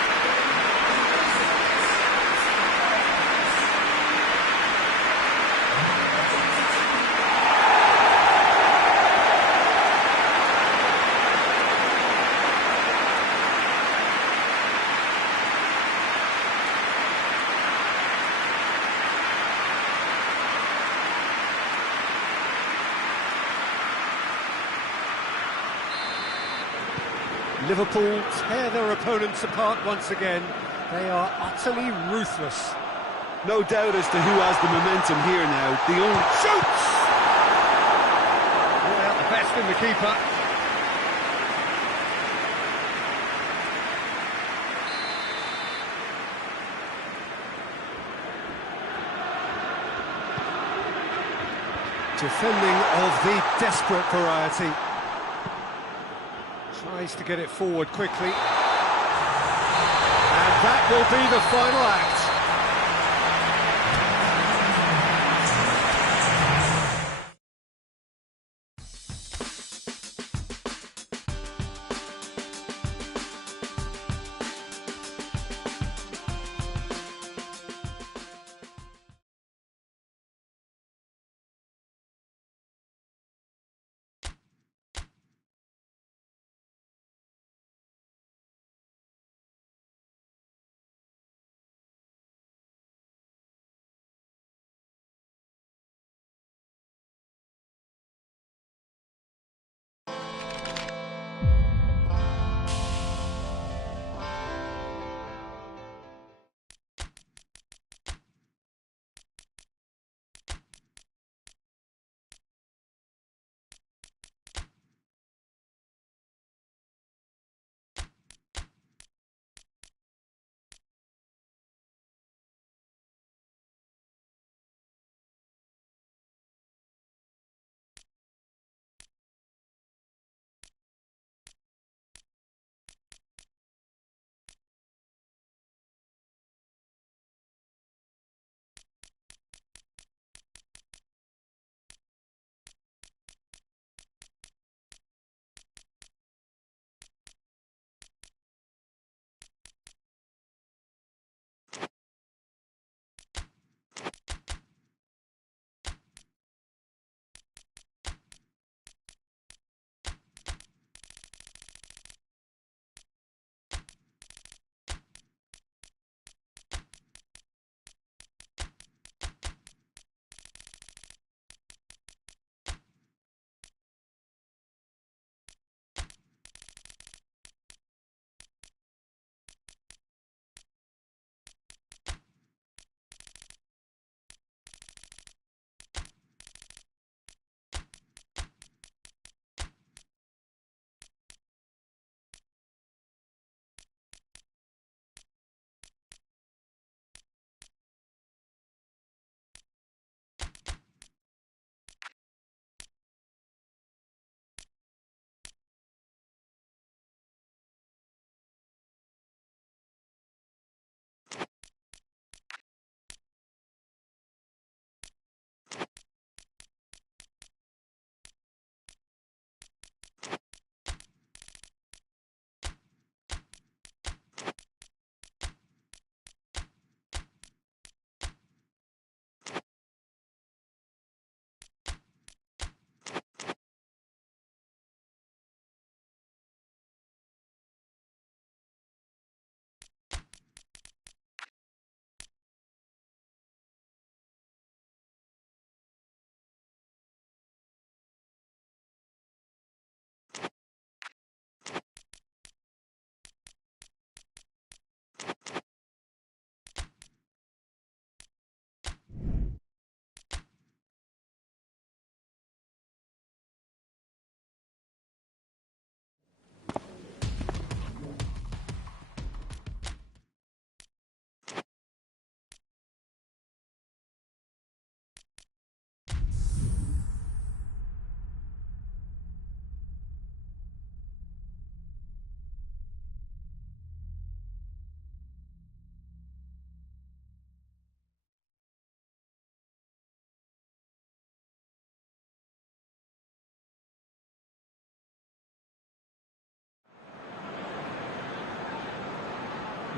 Liverpool tear their opponents apart once again. They are utterly ruthless. No doubt as to who has the momentum here now. The only Shoots! Brought out the best in the keeper. Defending of the desperate variety. Tries to get it forward quickly. And that will be the final act.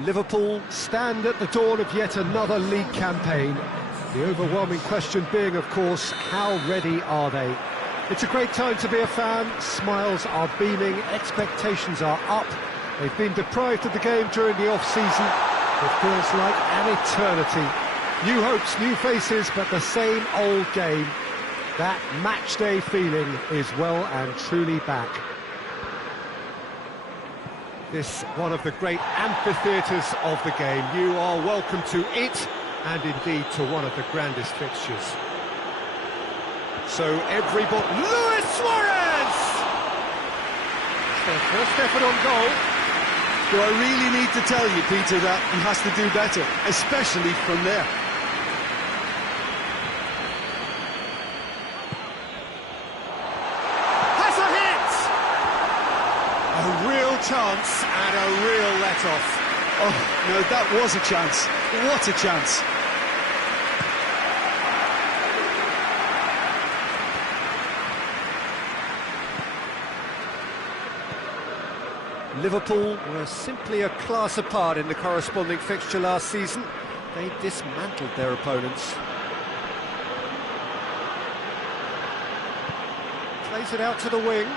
Liverpool stand at the dawn of yet another league campaign. The overwhelming question being, of course, how ready are they? It's a great time to be a fan. Smiles are beaming, expectations are up. They've been deprived of the game during the off-season. It feels like an eternity. New hopes, new faces, but the same old game. That match day feeling is well and truly back. This one of the great amphitheatres of the game. You are welcome to it, and indeed to one of the grandest fixtures. So everybody... Luis Suarez! Their first effort on goal. Do I really need to tell you, Peter, that he has to do better, especially from there? Has a hit! A real chance and a real let-off. Oh, no, that was a chance. What a chance. Liverpool were simply a class apart in the corresponding fixture last season. They dismantled their opponents. Plays it out to the wing.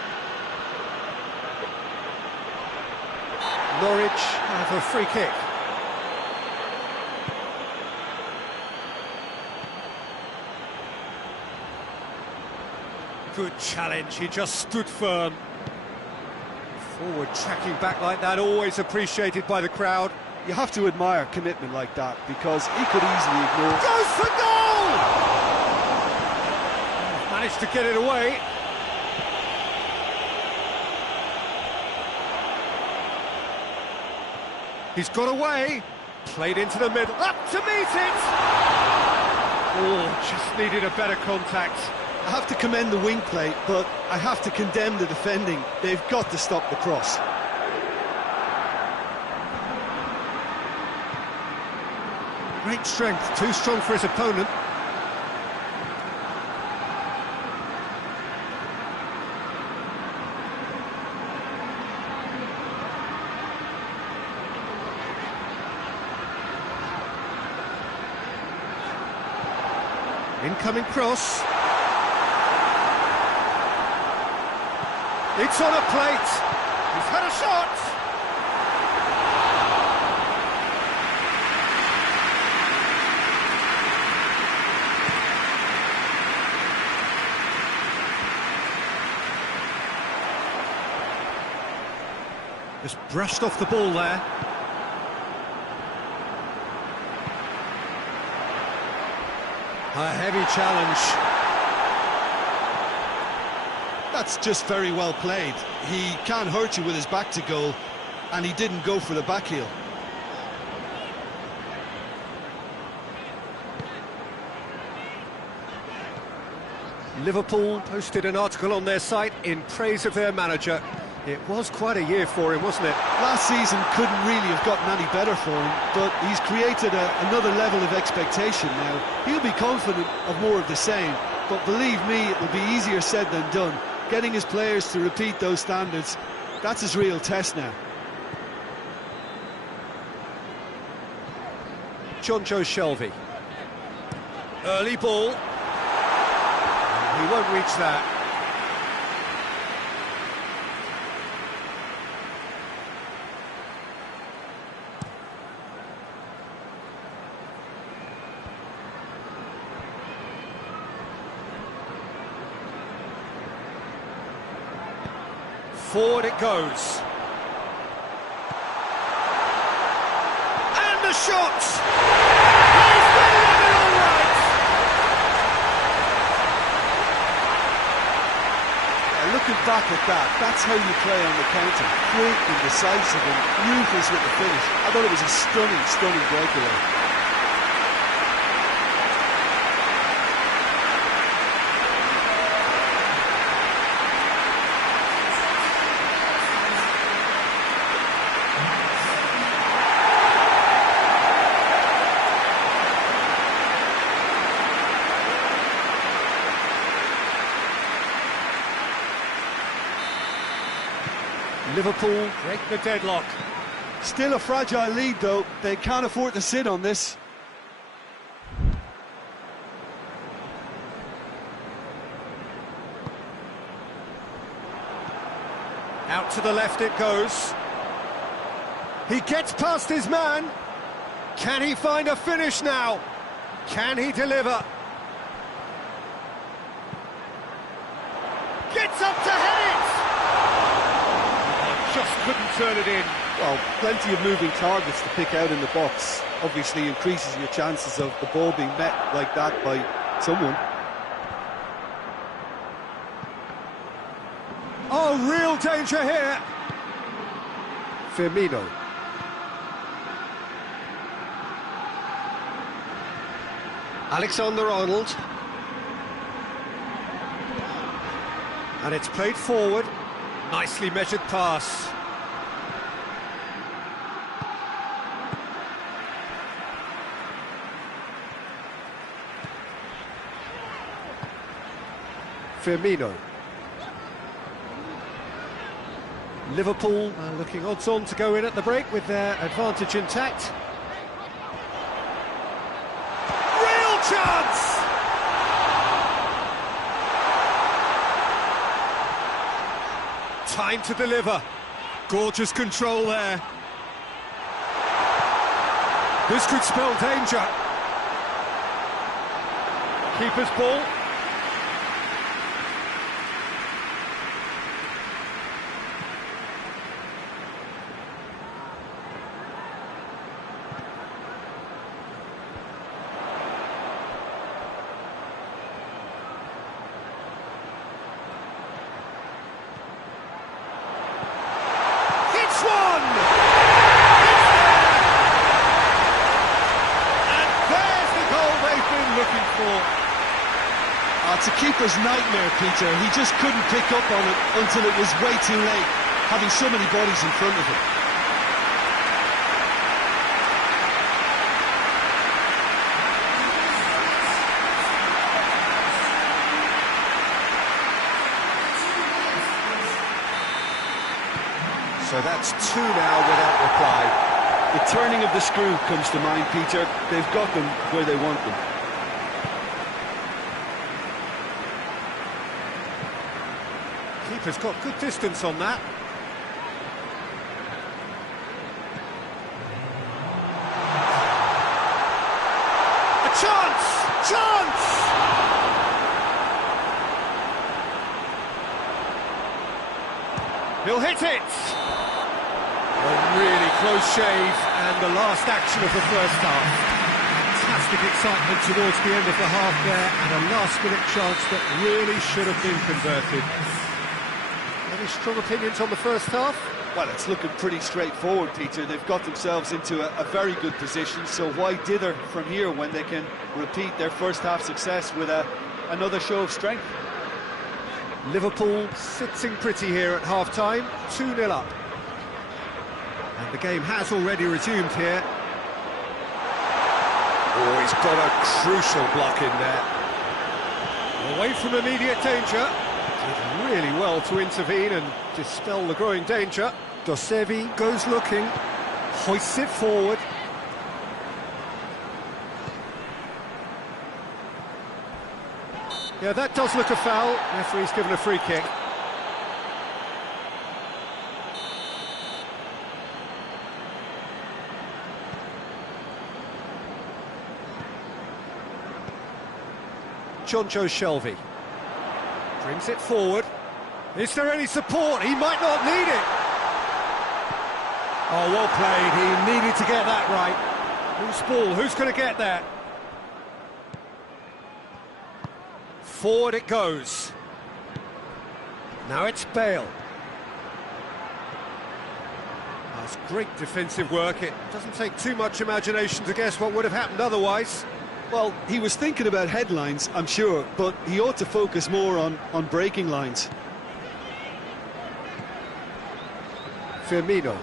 Norwich have a free kick. Good challenge, he just stood firm. Forward tracking back like that, always appreciated by the crowd. You have to admire commitment like that, because he could easily ignore... Goes for goal! Managed to get it away. He's got away. Played into the middle. Up to meet it! Oh, just needed a better contact. I have to commend the wing play, but I have to condemn the defending. They've got to stop the cross. Great strength, too strong for his opponent. Incoming cross. It's on a plate. He's had a shot. Just brushed off the ball there. A heavy challenge. That's just very well played. He can't hurt you with his back to goal, and he didn't go for the back heel. Liverpool posted an article on their site in praise of their manager. It was quite a year for him, wasn't it? Last season couldn't really have gotten any better for him, but he's created another level of expectation now. He'll be confident of more of the same, but believe me, it will be easier said than done. Getting his players to repeat those standards, that's his real test now. Jonjo Shelvey. Early ball. He won't reach that. Forward it goes. And the shot! He's delivered it all right! Looking back at that, that's how you play on the counter. Quick and decisive and ruthless with the finish. I thought it was a stunning breakaway. Liverpool break the deadlock. Still a fragile lead though, they can't afford to sit on this. Out to the left it goes. He gets past his man. Can he find a finish now? Can he deliver? Gets up to head it! Just couldn't turn it in. Well, plenty of moving targets to pick out in the box. Obviously increases your chances of the ball being met like that by someone. Oh, real danger here. Firmino. Alexander-Arnold. And it's played forward. Nicely measured pass. Firmino. Liverpool looking odds-on to go in at the break with their advantage intact. Real chance! Time to deliver. Gorgeous control there. This could spell danger. Keeper's ball. It's a keeper's nightmare, Peter. He just couldn't pick up on it until it was way too late, having so many bodies in front of him. So that's two now without reply. The turning of the screw comes to mind, Peter. They've got them where they want them. Keeper's got good distance on that. A chance! Chance! He'll hit it! A really close shave, and the last action of the first half. Fantastic excitement towards the end of the half there, and a last-minute chance that really should have been converted. Any strong opinions on the first half? Well, it's looking pretty straightforward, Peter. They've got themselves into a very good position, so why dither from here when they can repeat their first half success with another show of strength? Liverpool sitting pretty here at half-time, 2-0 up. And the game has already resumed here. Oh, he's got a crucial block in there. Away from immediate danger. Did really well to intervene and dispel the growing danger. Dosevi goes looking, hoists it forward. Yeah, that does look a foul. Referee's given a free kick. Jonjo Shelvey brings it forward. Is there any support? He might not need it. Oh, well played. He needed to get that right. Who's ball? Who's going to get that? Forward it goes. Now it's Bale. That's great defensive work. It doesn't take too much imagination to guess what would have happened otherwise. Well, he was thinking about headlines, I'm sure, but he ought to focus more on breaking lines. Firmino.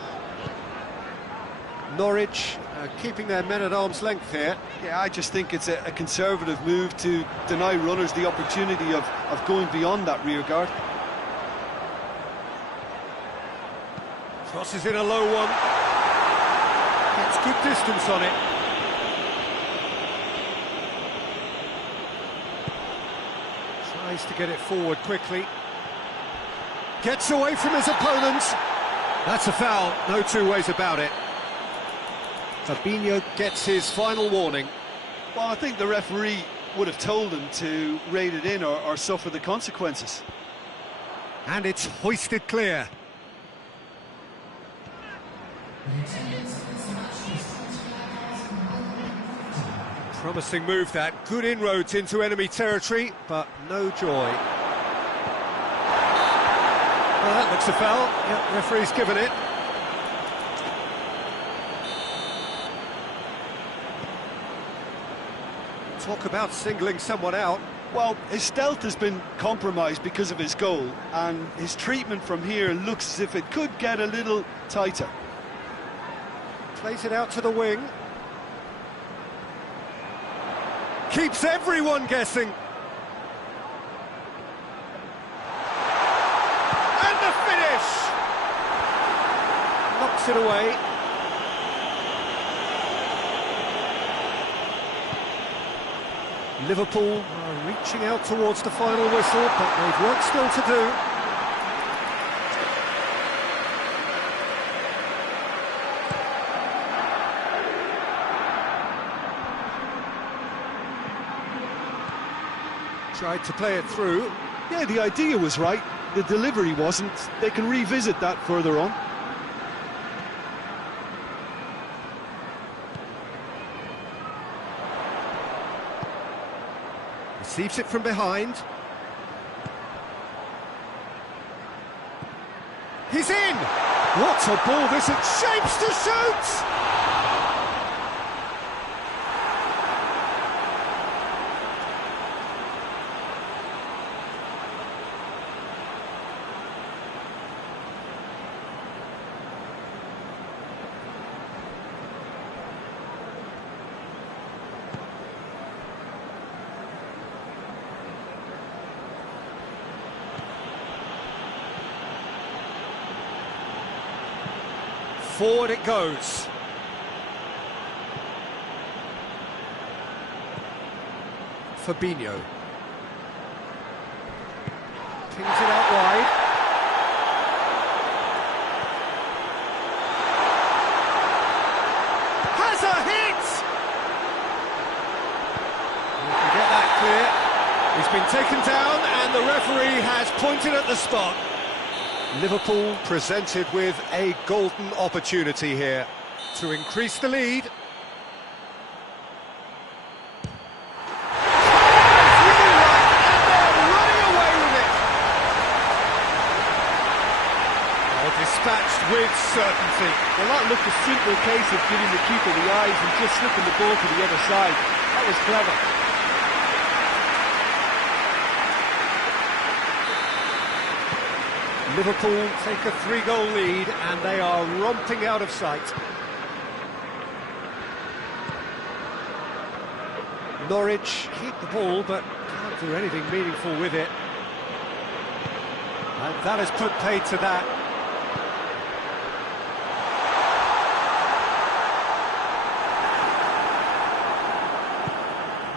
Norwich keeping their men at arm's length here. Yeah, I just think it's a conservative move to deny runners the opportunity of going beyond that rear guard. Crosses in a low one. Gets good distance on it. Tries to get it forward quickly. Gets away from his opponent. That's a foul, no two ways about it. Fabinho gets his final warning. Well, I think the referee would have told him to rate it in or suffer the consequences. And it's hoisted clear. Promising move that, good inroads into enemy territory, but no joy. Well, that looks a foul. Yep, referee's given it. Talk about singling someone out. Well, his stealth has been compromised because of his goal, and his treatment from here looks as if it could get a little tighter. Plays it out to the wing. Keeps everyone guessing. And the finish! Knocks it away. Liverpool are reaching out towards the final whistle, but they've work still to do. Tried to play it through. Yeah, the idea was right, the delivery wasn't. They can revisit that further on. Receives it from behind. He's in! What a ball this is! Shapes to shoot! Forward it goes. Fabinho. Pings it out wide. Has a hit! You can get that clear. He's been taken down and the referee has pointed at the spot. Liverpool presented with a golden opportunity here to increase the lead. Dispatched with certainty. Well, that looked a simple case of giving the keeper the eyes and just slipping the ball to the other side. That was clever. Liverpool take a 3-goal lead and they are romping out of sight. Norwich keep the ball but can't do anything meaningful with it. And that has put paid to that.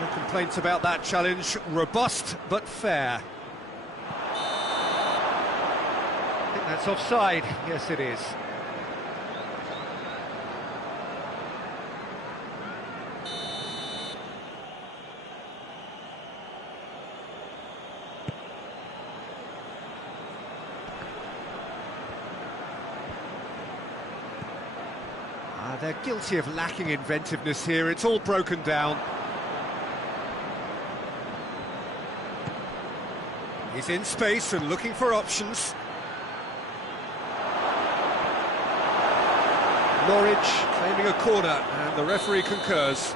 No complaints about that challenge. Robust but fair. That's offside. Yes, it is. They're guilty of lacking inventiveness here. It's all broken down. He's in space and looking for options. Norwich claiming a corner, and the referee concurs.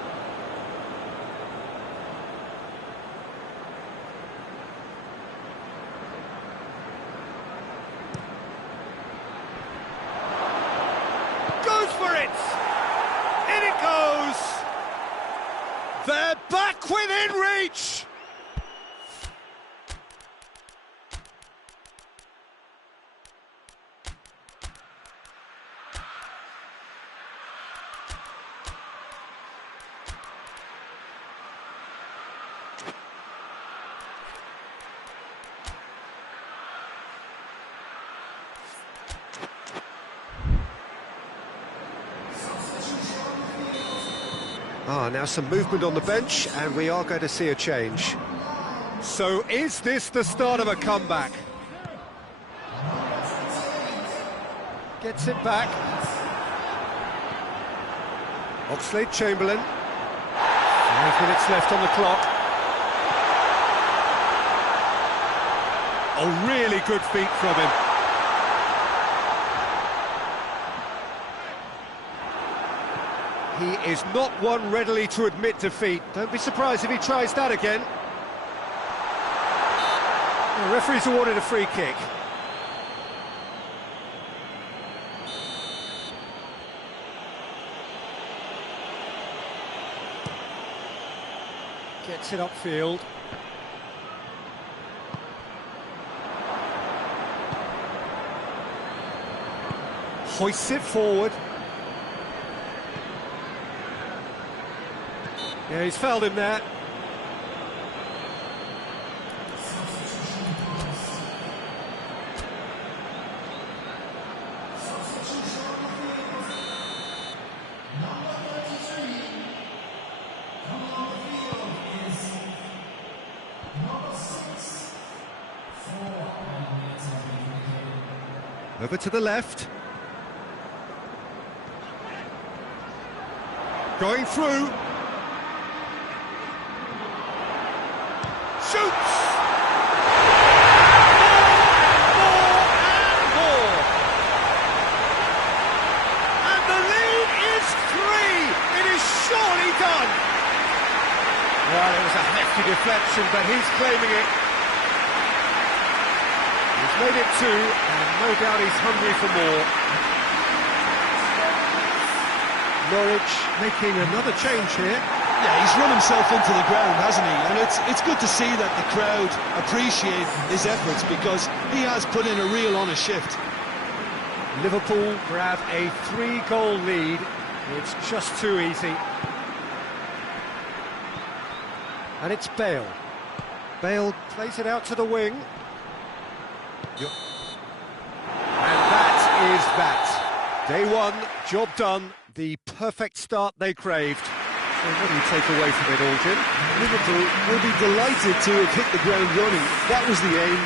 Goes for it! In it goes! They're back within reach! Now some movement on the bench, and we are going to see a change. So is this the start of a comeback? Gets it back. Oxlade-Chamberlain. 5 minutes left on the clock. Oh, really good feet from him. He is not one readily to admit defeat. Don't be surprised if he tries that again. The referee's awarded a free kick. Gets it upfield. Hoists it forward. Yeah, he's fouled him there. Over to the left. Going through. Shoots! More. And the lead is 3. It is surely done. Well, it was a hefty deflection, but he's claiming it. He's made it 2, and no doubt he's hungry for more. Norwich making another change here. Yeah, he's run himself into the ground, hasn't he? And it's good to see that the crowd appreciate his efforts, because he has put in a real honest shift. Liverpool grab a 3-goal lead. It's just too easy. And it's Bale. Bale plays it out to the wing. And that is that. Day 1, job done. The perfect start they craved. So what do you take away from it all, Jim? Liverpool will be delighted to have hit the ground running. That was the aim.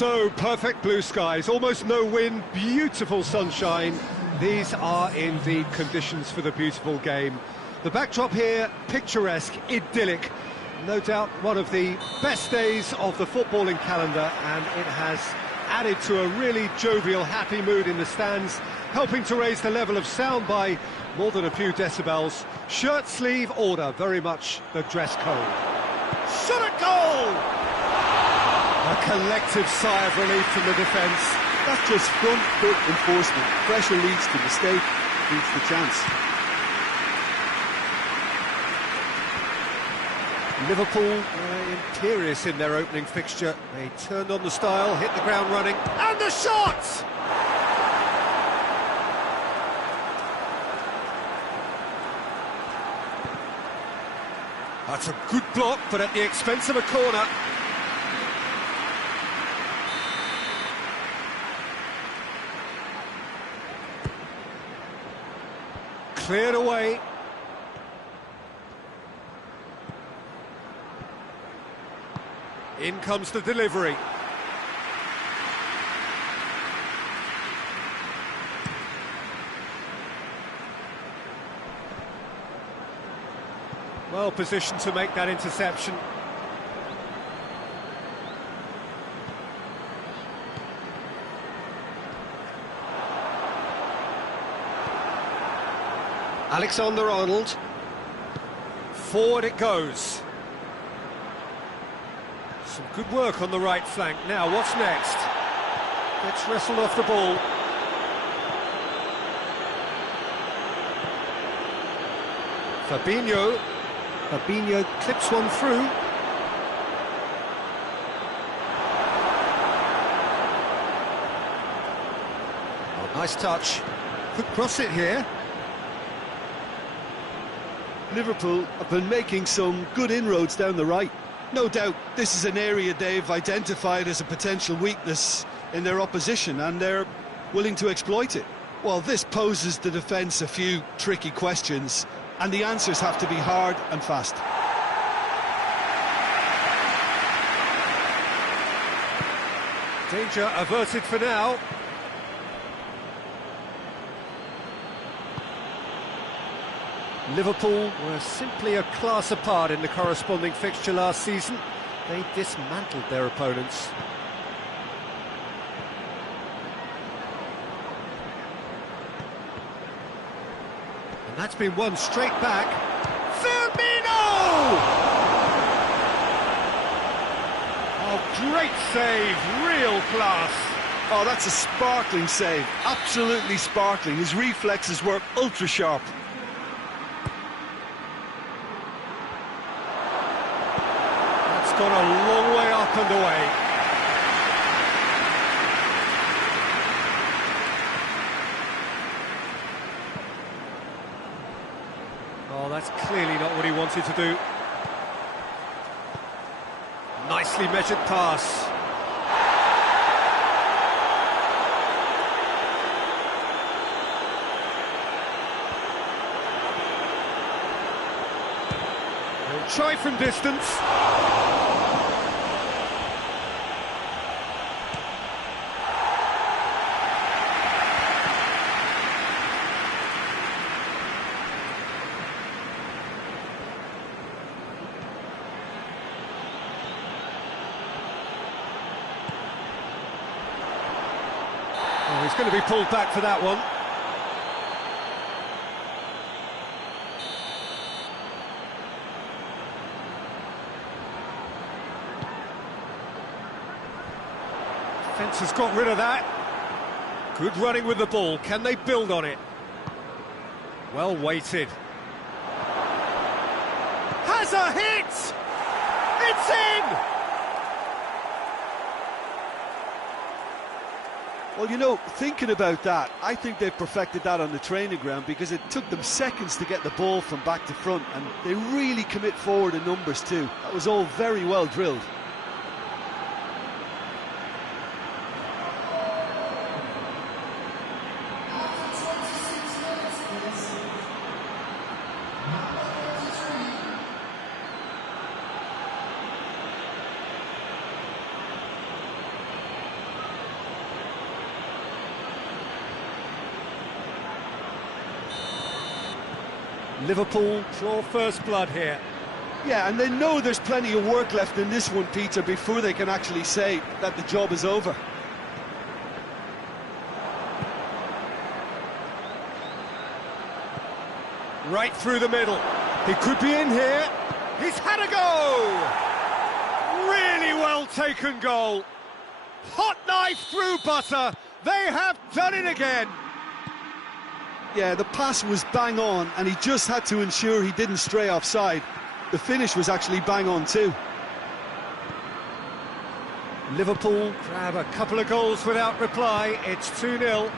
So, perfect blue skies, almost no wind, beautiful sunshine. These are indeed conditions for the beautiful game. The backdrop here, picturesque, idyllic. No doubt one of the best days of the footballing calendar, and it has added to a really jovial, happy mood in the stands, helping to raise the level of sound by more than a few decibels. Shirt sleeve order, very much the dress code. Shot at goal! A collective sigh of relief from the defence. That's just front foot enforcement. Pressure leads to mistake, leads to chance. Liverpool imperious in their opening fixture. They turned on the style, hit the ground running, and the shot! That's a good block, but at the expense of a corner. Cleared away. In comes the delivery. Well positioned to make that interception. Alexander-Arnold. Forward it goes. Some good work on the right flank. Now, what's next? Gets wrestled off the ball. Fabinho. Fabinho clips one through. Oh, nice touch. Could cross it here. Liverpool have been making some good inroads down the right. No doubt this is an area they've identified as a potential weakness in their opposition, and they're willing to exploit it. Well, this poses the defence a few tricky questions, and the answers have to be hard and fast. Danger averted for now. Liverpool were simply a class apart in the corresponding fixture last season. They dismantled their opponents. That's been won straight back. Firmino! Oh, great save, real class. Oh, that's a sparkling save, absolutely sparkling. His reflexes were ultra sharp. That's gone a long way up and away. Oh, that's clearly not what he wanted to do. Nicely measured pass. He'll try from distance. Oh, he's going to be pulled back for that one. Defence has got rid of that. Good running with the ball. Can they build on it? Well weighted. Has a hit! It's in! Well, you know, thinking about that, I think they've perfected that on the training ground because it took them seconds to get the ball from back to front, and they really commit forward in numbers too. That was all very well drilled. Liverpool draw first blood here. Yeah, and they know there's plenty of work left in this one, Peter, before they can actually say that the job is over. Right through the middle. He could be in here. He's had a go! Really well taken goal. Hot knife through butter. They have done it again. Yeah, the pass was bang on, and he just had to ensure he didn't stray offside. The finish was actually bang on too. Liverpool grab a couple of goals without reply. It's 2-0.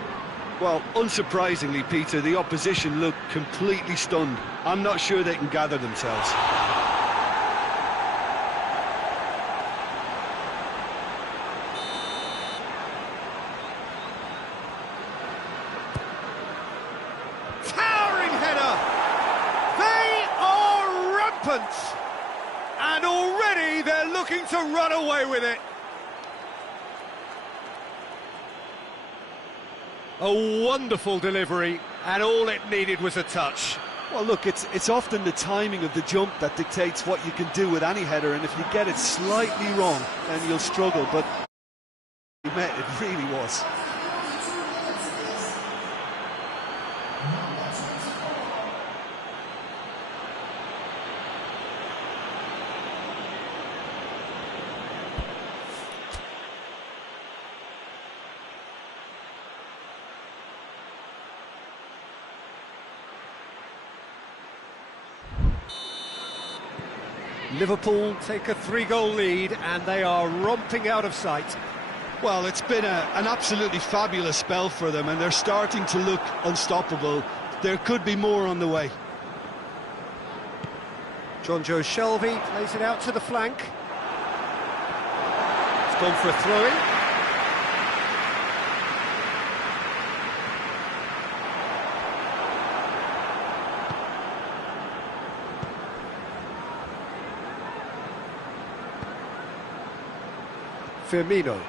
Well, unsurprisingly, Peter, the opposition looked completely stunned. I'm not sure they can gather themselves. And already they're looking to run away with it. A wonderful delivery, and all it needed was a touch. Well, look, it's often the timing of the jump that dictates what you can do with any header, and if you get it slightly wrong, then you'll struggle, but it really was. Liverpool take a 3-goal lead and they are romping out of sight. Well, it's been an absolutely fabulous spell for them, and they're starting to look unstoppable. There could be more on the way. Jonjo Shelvey plays it out to the flank. It's gone for a throw-in. Firmino.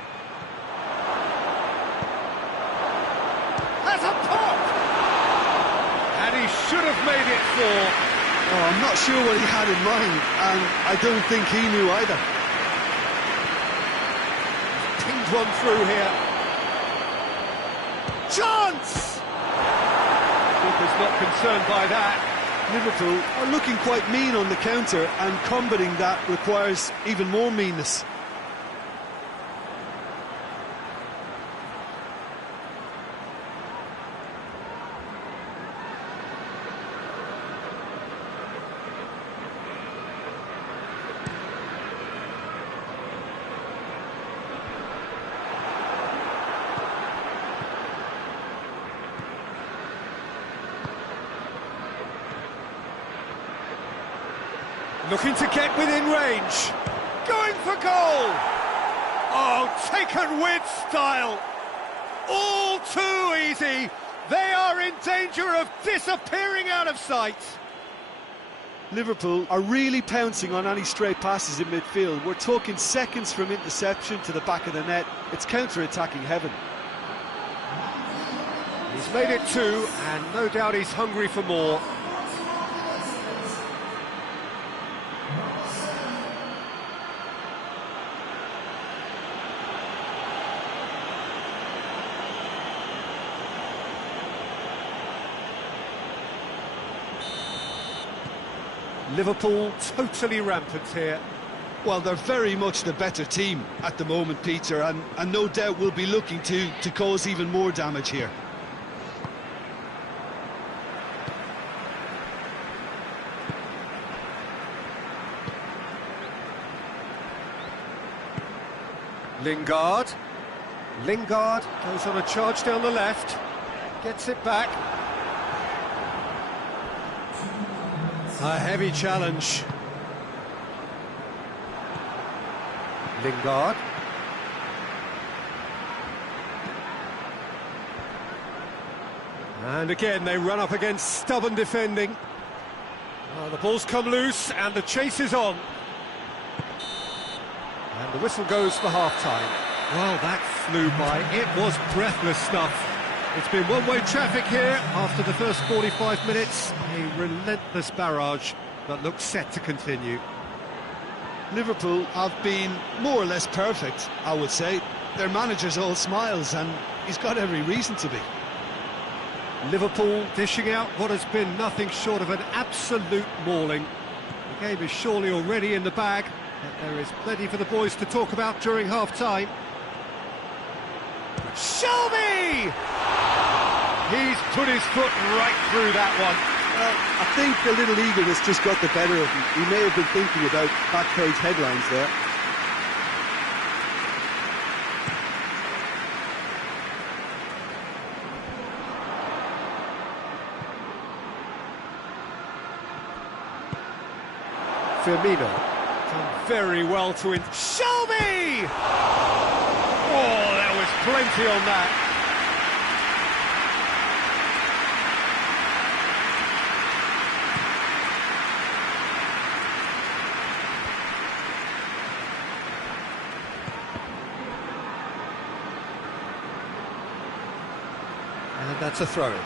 Has a pop! And he should have made it 4. Oh, I'm not sure what he had in mind, and I don't think he knew either. Pinged one through here. Chance! Keeper's not concerned by that. Liverpool are looking quite mean on the counter, and combating that requires even more meanness. Looking to get within range. Going for goal! Oh, taken with style. All too easy. They are in danger of disappearing out of sight. Liverpool are really pouncing on any stray passes in midfield. We're talking seconds from interception to the back of the net. It's counter-attacking heaven. He's made it 2, and no doubt he's hungry for more. Liverpool totally rampant here. Well, they're very much the better team at the moment, Peter, and no doubt will be looking to cause even more damage here. Lingard goes on a charge down the left, gets it back. A heavy challenge. Lingard. And again they run up against stubborn defending. The ball's come loose and the chase is on. And the whistle goes for half-time. Well, that flew by. It was breathless stuff. It's been one-way traffic here after the first 45 minutes. A relentless barrage that looks set to continue. Liverpool have been more or less perfect, I would say. Their manager's all smiles, and he's got every reason to be. Liverpool dishing out what has been nothing short of an absolute mauling. The game is surely already in the bag, but there is plenty for the boys to talk about during half-time. Shelby! He's put his foot right through that one. Well, I think a little eagerness just got the better of him. He may have been thinking about back-page headlines there. Firmino done very well to Shelby! Oh, there was plenty on that. And that's a throw-in.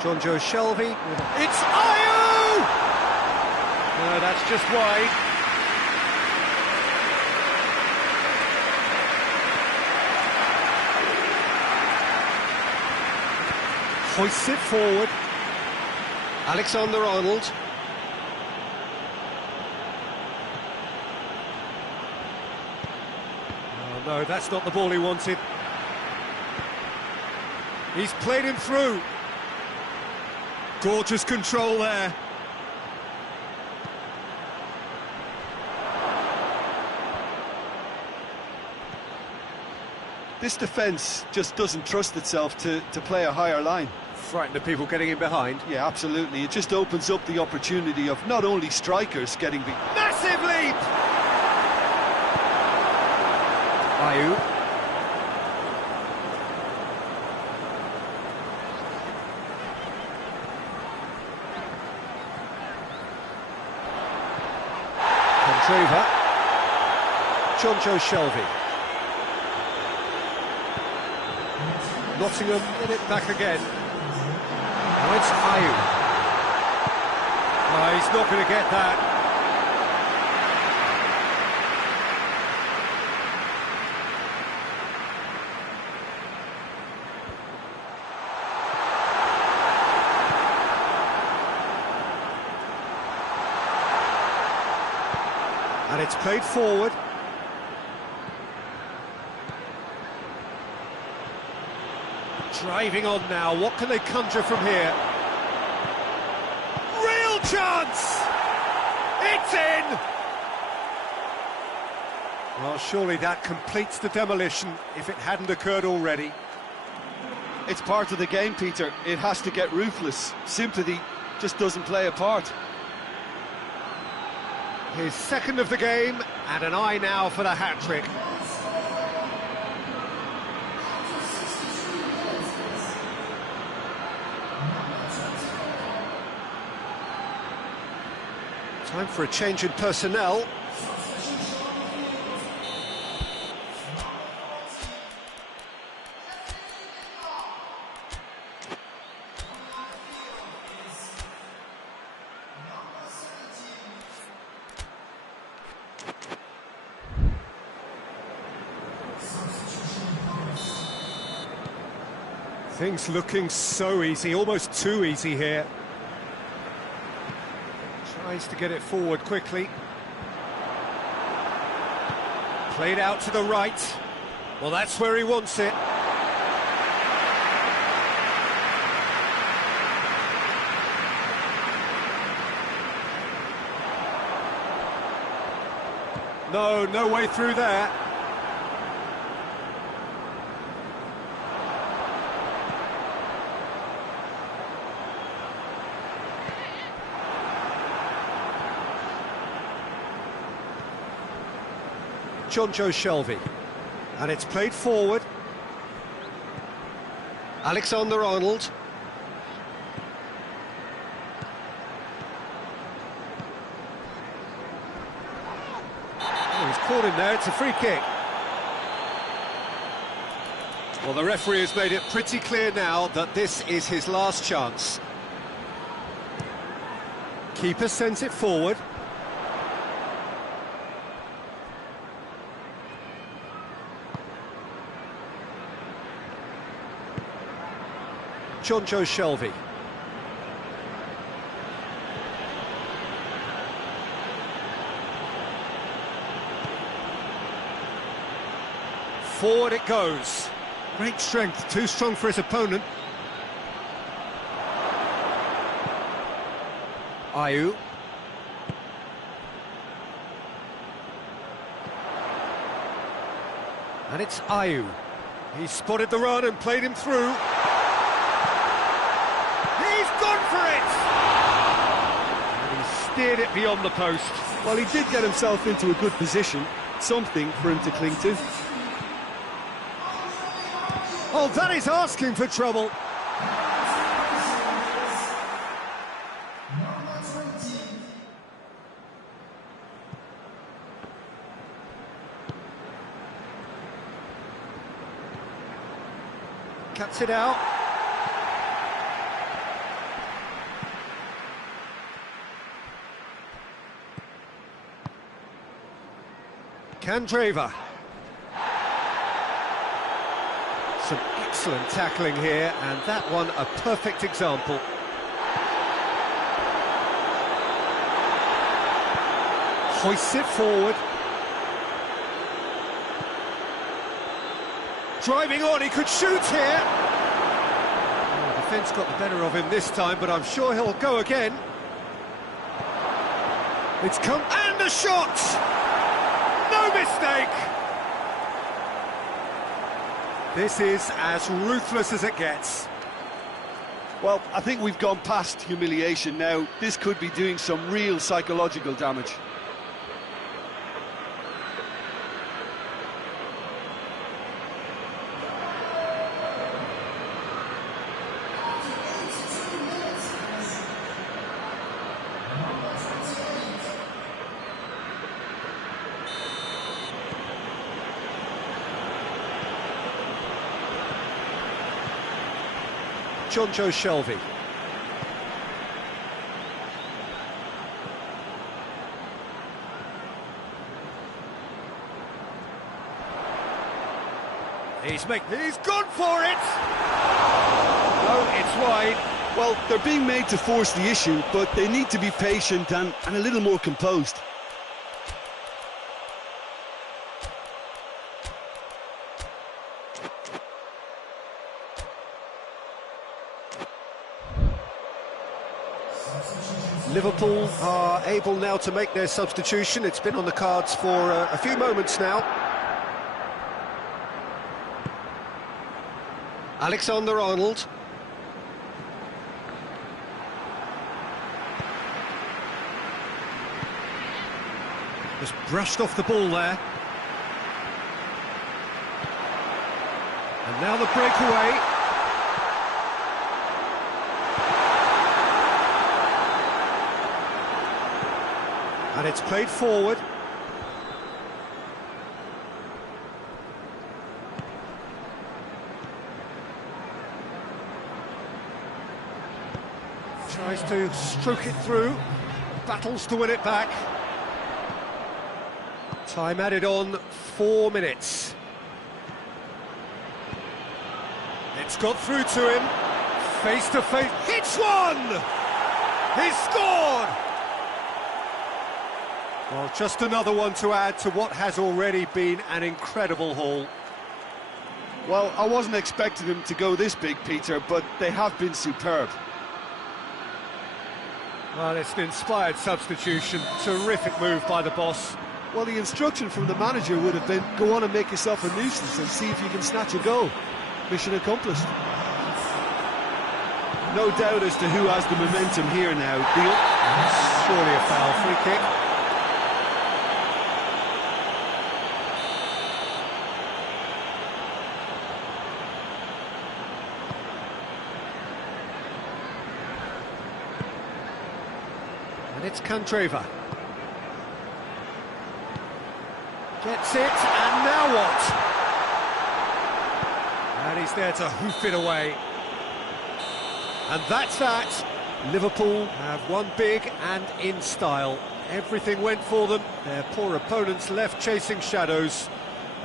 Jonjo Shelvey. It's Ayew! No, that's just wide. Hoists it forward. Alexander-Arnold. Oh no, that's not the ball he wanted. He's played him through. Gorgeous control there. This defence just doesn't trust itself to play a higher line. Frighten the people getting in behind. Yeah, absolutely. It just opens up the opportunity of not only strikers getting beat. Massive leap! Ayew. Trevor. Jonjo Shelvey. Nottingham get it back again. Now it's Ayew. Oh, he's not going to get that. And it's played forward. Driving on now, what can they conjure from here? Real chance! It's in! Well, surely that completes the demolition if it hadn't occurred already. It's part of the game, Peter. It has to get ruthless. Sympathy just doesn't play a part. His second of the game, and an eye now for the hat-trick. Time for a change in personnel. Things looking so easy, almost too easy here. Tries to get it forward quickly. Played out to the right. Well, that's where he wants it. No way through there. Jonjo Shelvey, and it's played forward. Alexander-Arnold. Oh, he's caught him there, it's a free kick. Well, the referee has made it pretty clear now that this is his last chance. Keeper sends it forward. Jonjo Shelvey. Forward it goes. Great strength, too strong for his opponent. Ayew. And it's Ayew. He spotted the run and played him through. He's gone for it! And he steered it beyond the post. Well, he did get himself into a good position, something for him to cling to. Oh, that is asking for trouble. Cuts it out. Candreva. Some excellent tackling here, and that one a perfect example. Hoists it forward. Driving on, he could shoot here. Oh, the defence got the better of him this time, but I'm sure he'll go again. It's come, and a shot! No mistake! This is as ruthless as it gets. Well, I think we've gone past humiliation now. This could be doing some real psychological damage. Jonjo Shelvey. He's gone for it! No, it's wide. Well, they're being made to force the issue, but they need to be patient and a little more composed. Liverpool are able now to make their substitution. It's been on the cards for a few moments now. Alexander-Arnold. Just brushed off the ball there. And now the breakaway. And it's played forward. Tries to stroke it through, battles to win it back. Time added on, 4 minutes. It's got through to him, face to face, hits one! He's scored! Well, just another one to add to what has already been an incredible haul. Well, I wasn't expecting them to go this big, Peter, but they have been superb. Well, it's an inspired substitution, terrific move by the boss. Well, the instruction from the manager would have been, go on and make yourself a nuisance and see if you can snatch a goal. Mission accomplished. No doubt as to who has the momentum here now. Surely a foul, free kick. And it's Candreva. Gets it, and now what? And he's there to hoof it away. And that's that. Liverpool have won big and in style. Everything went for them. Their poor opponents left chasing shadows.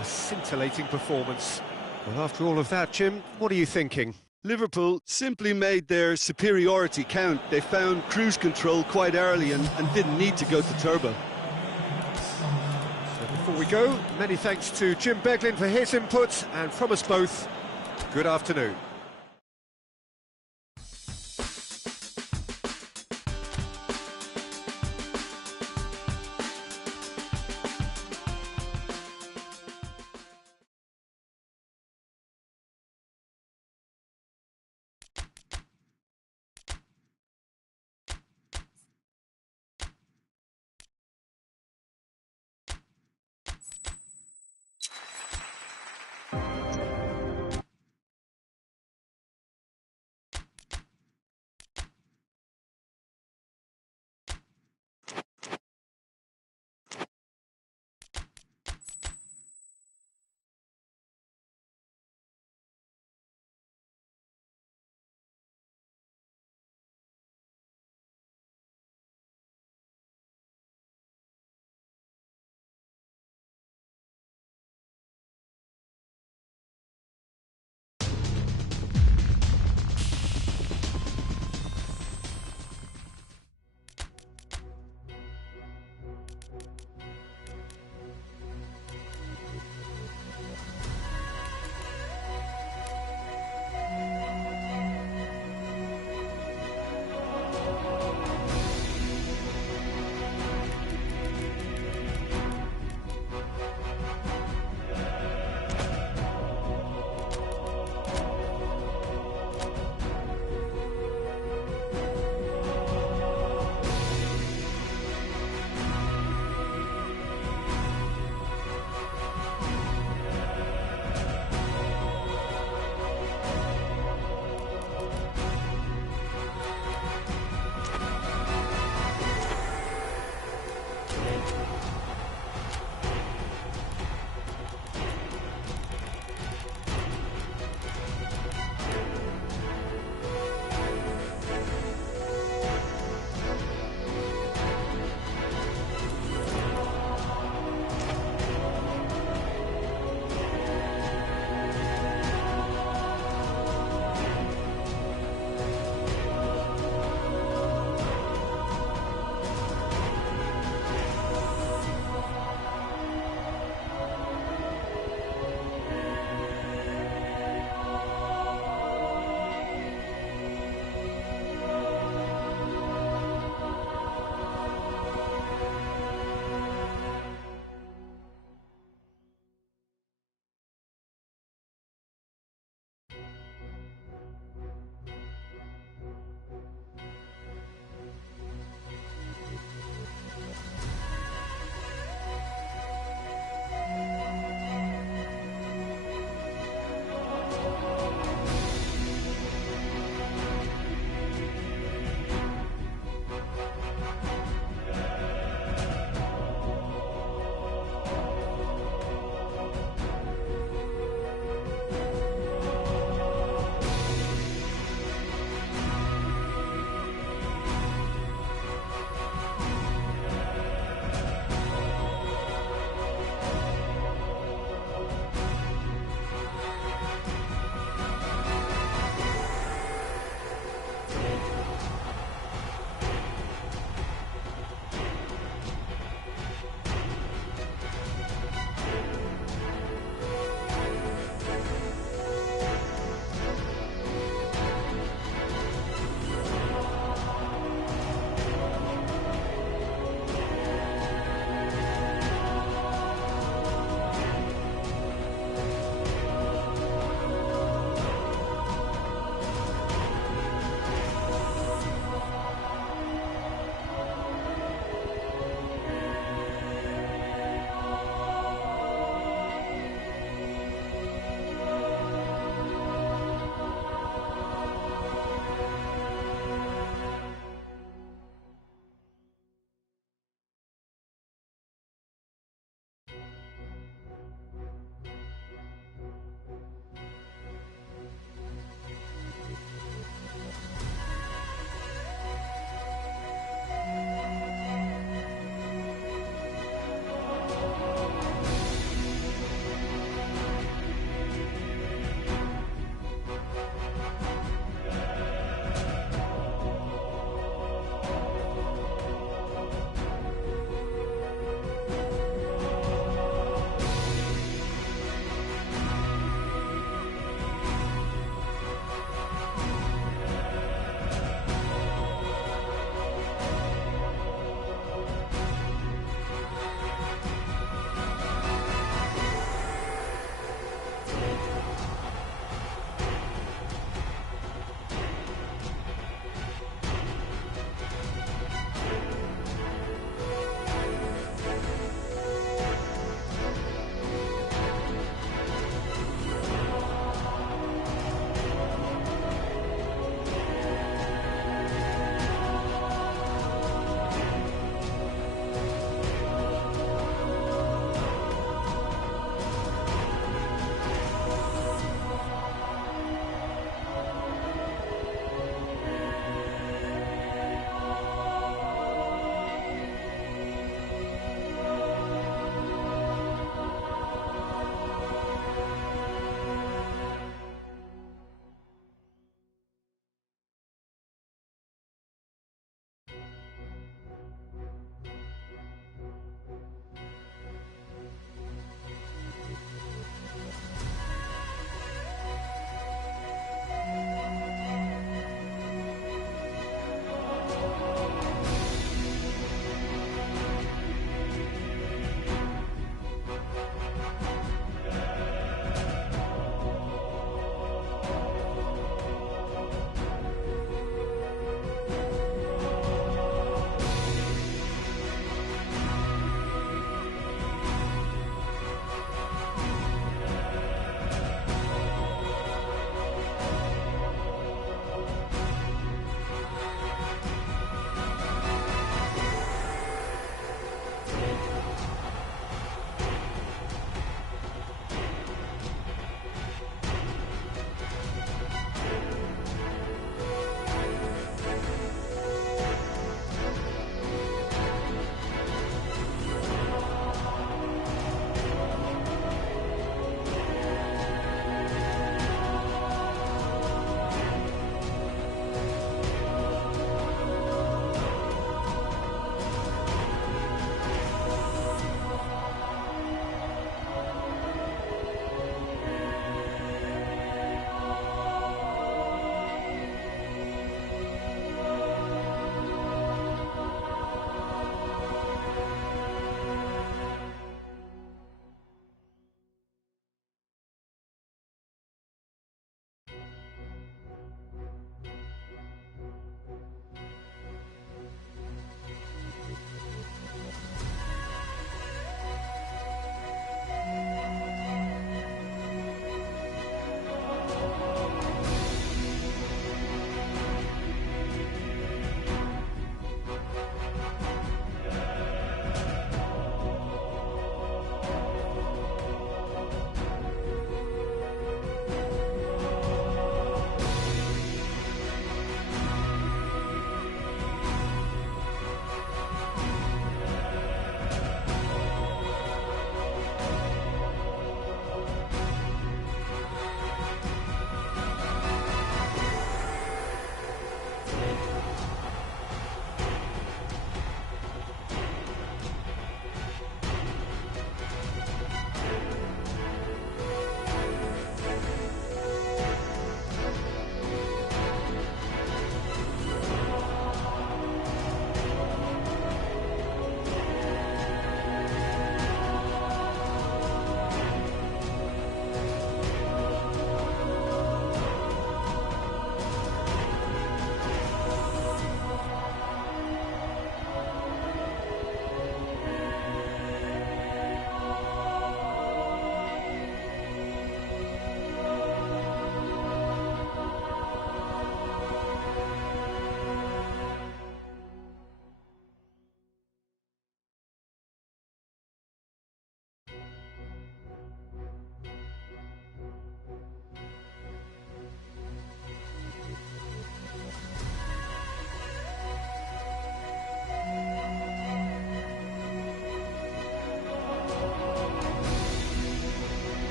A scintillating performance. Well, after all of that, Jim, what are you thinking? Liverpool simply made their superiority count. They found cruise control quite early and didn't need to go to turbo. So before we go, many thanks to Jim Beglin for his input, and from us both, good afternoon.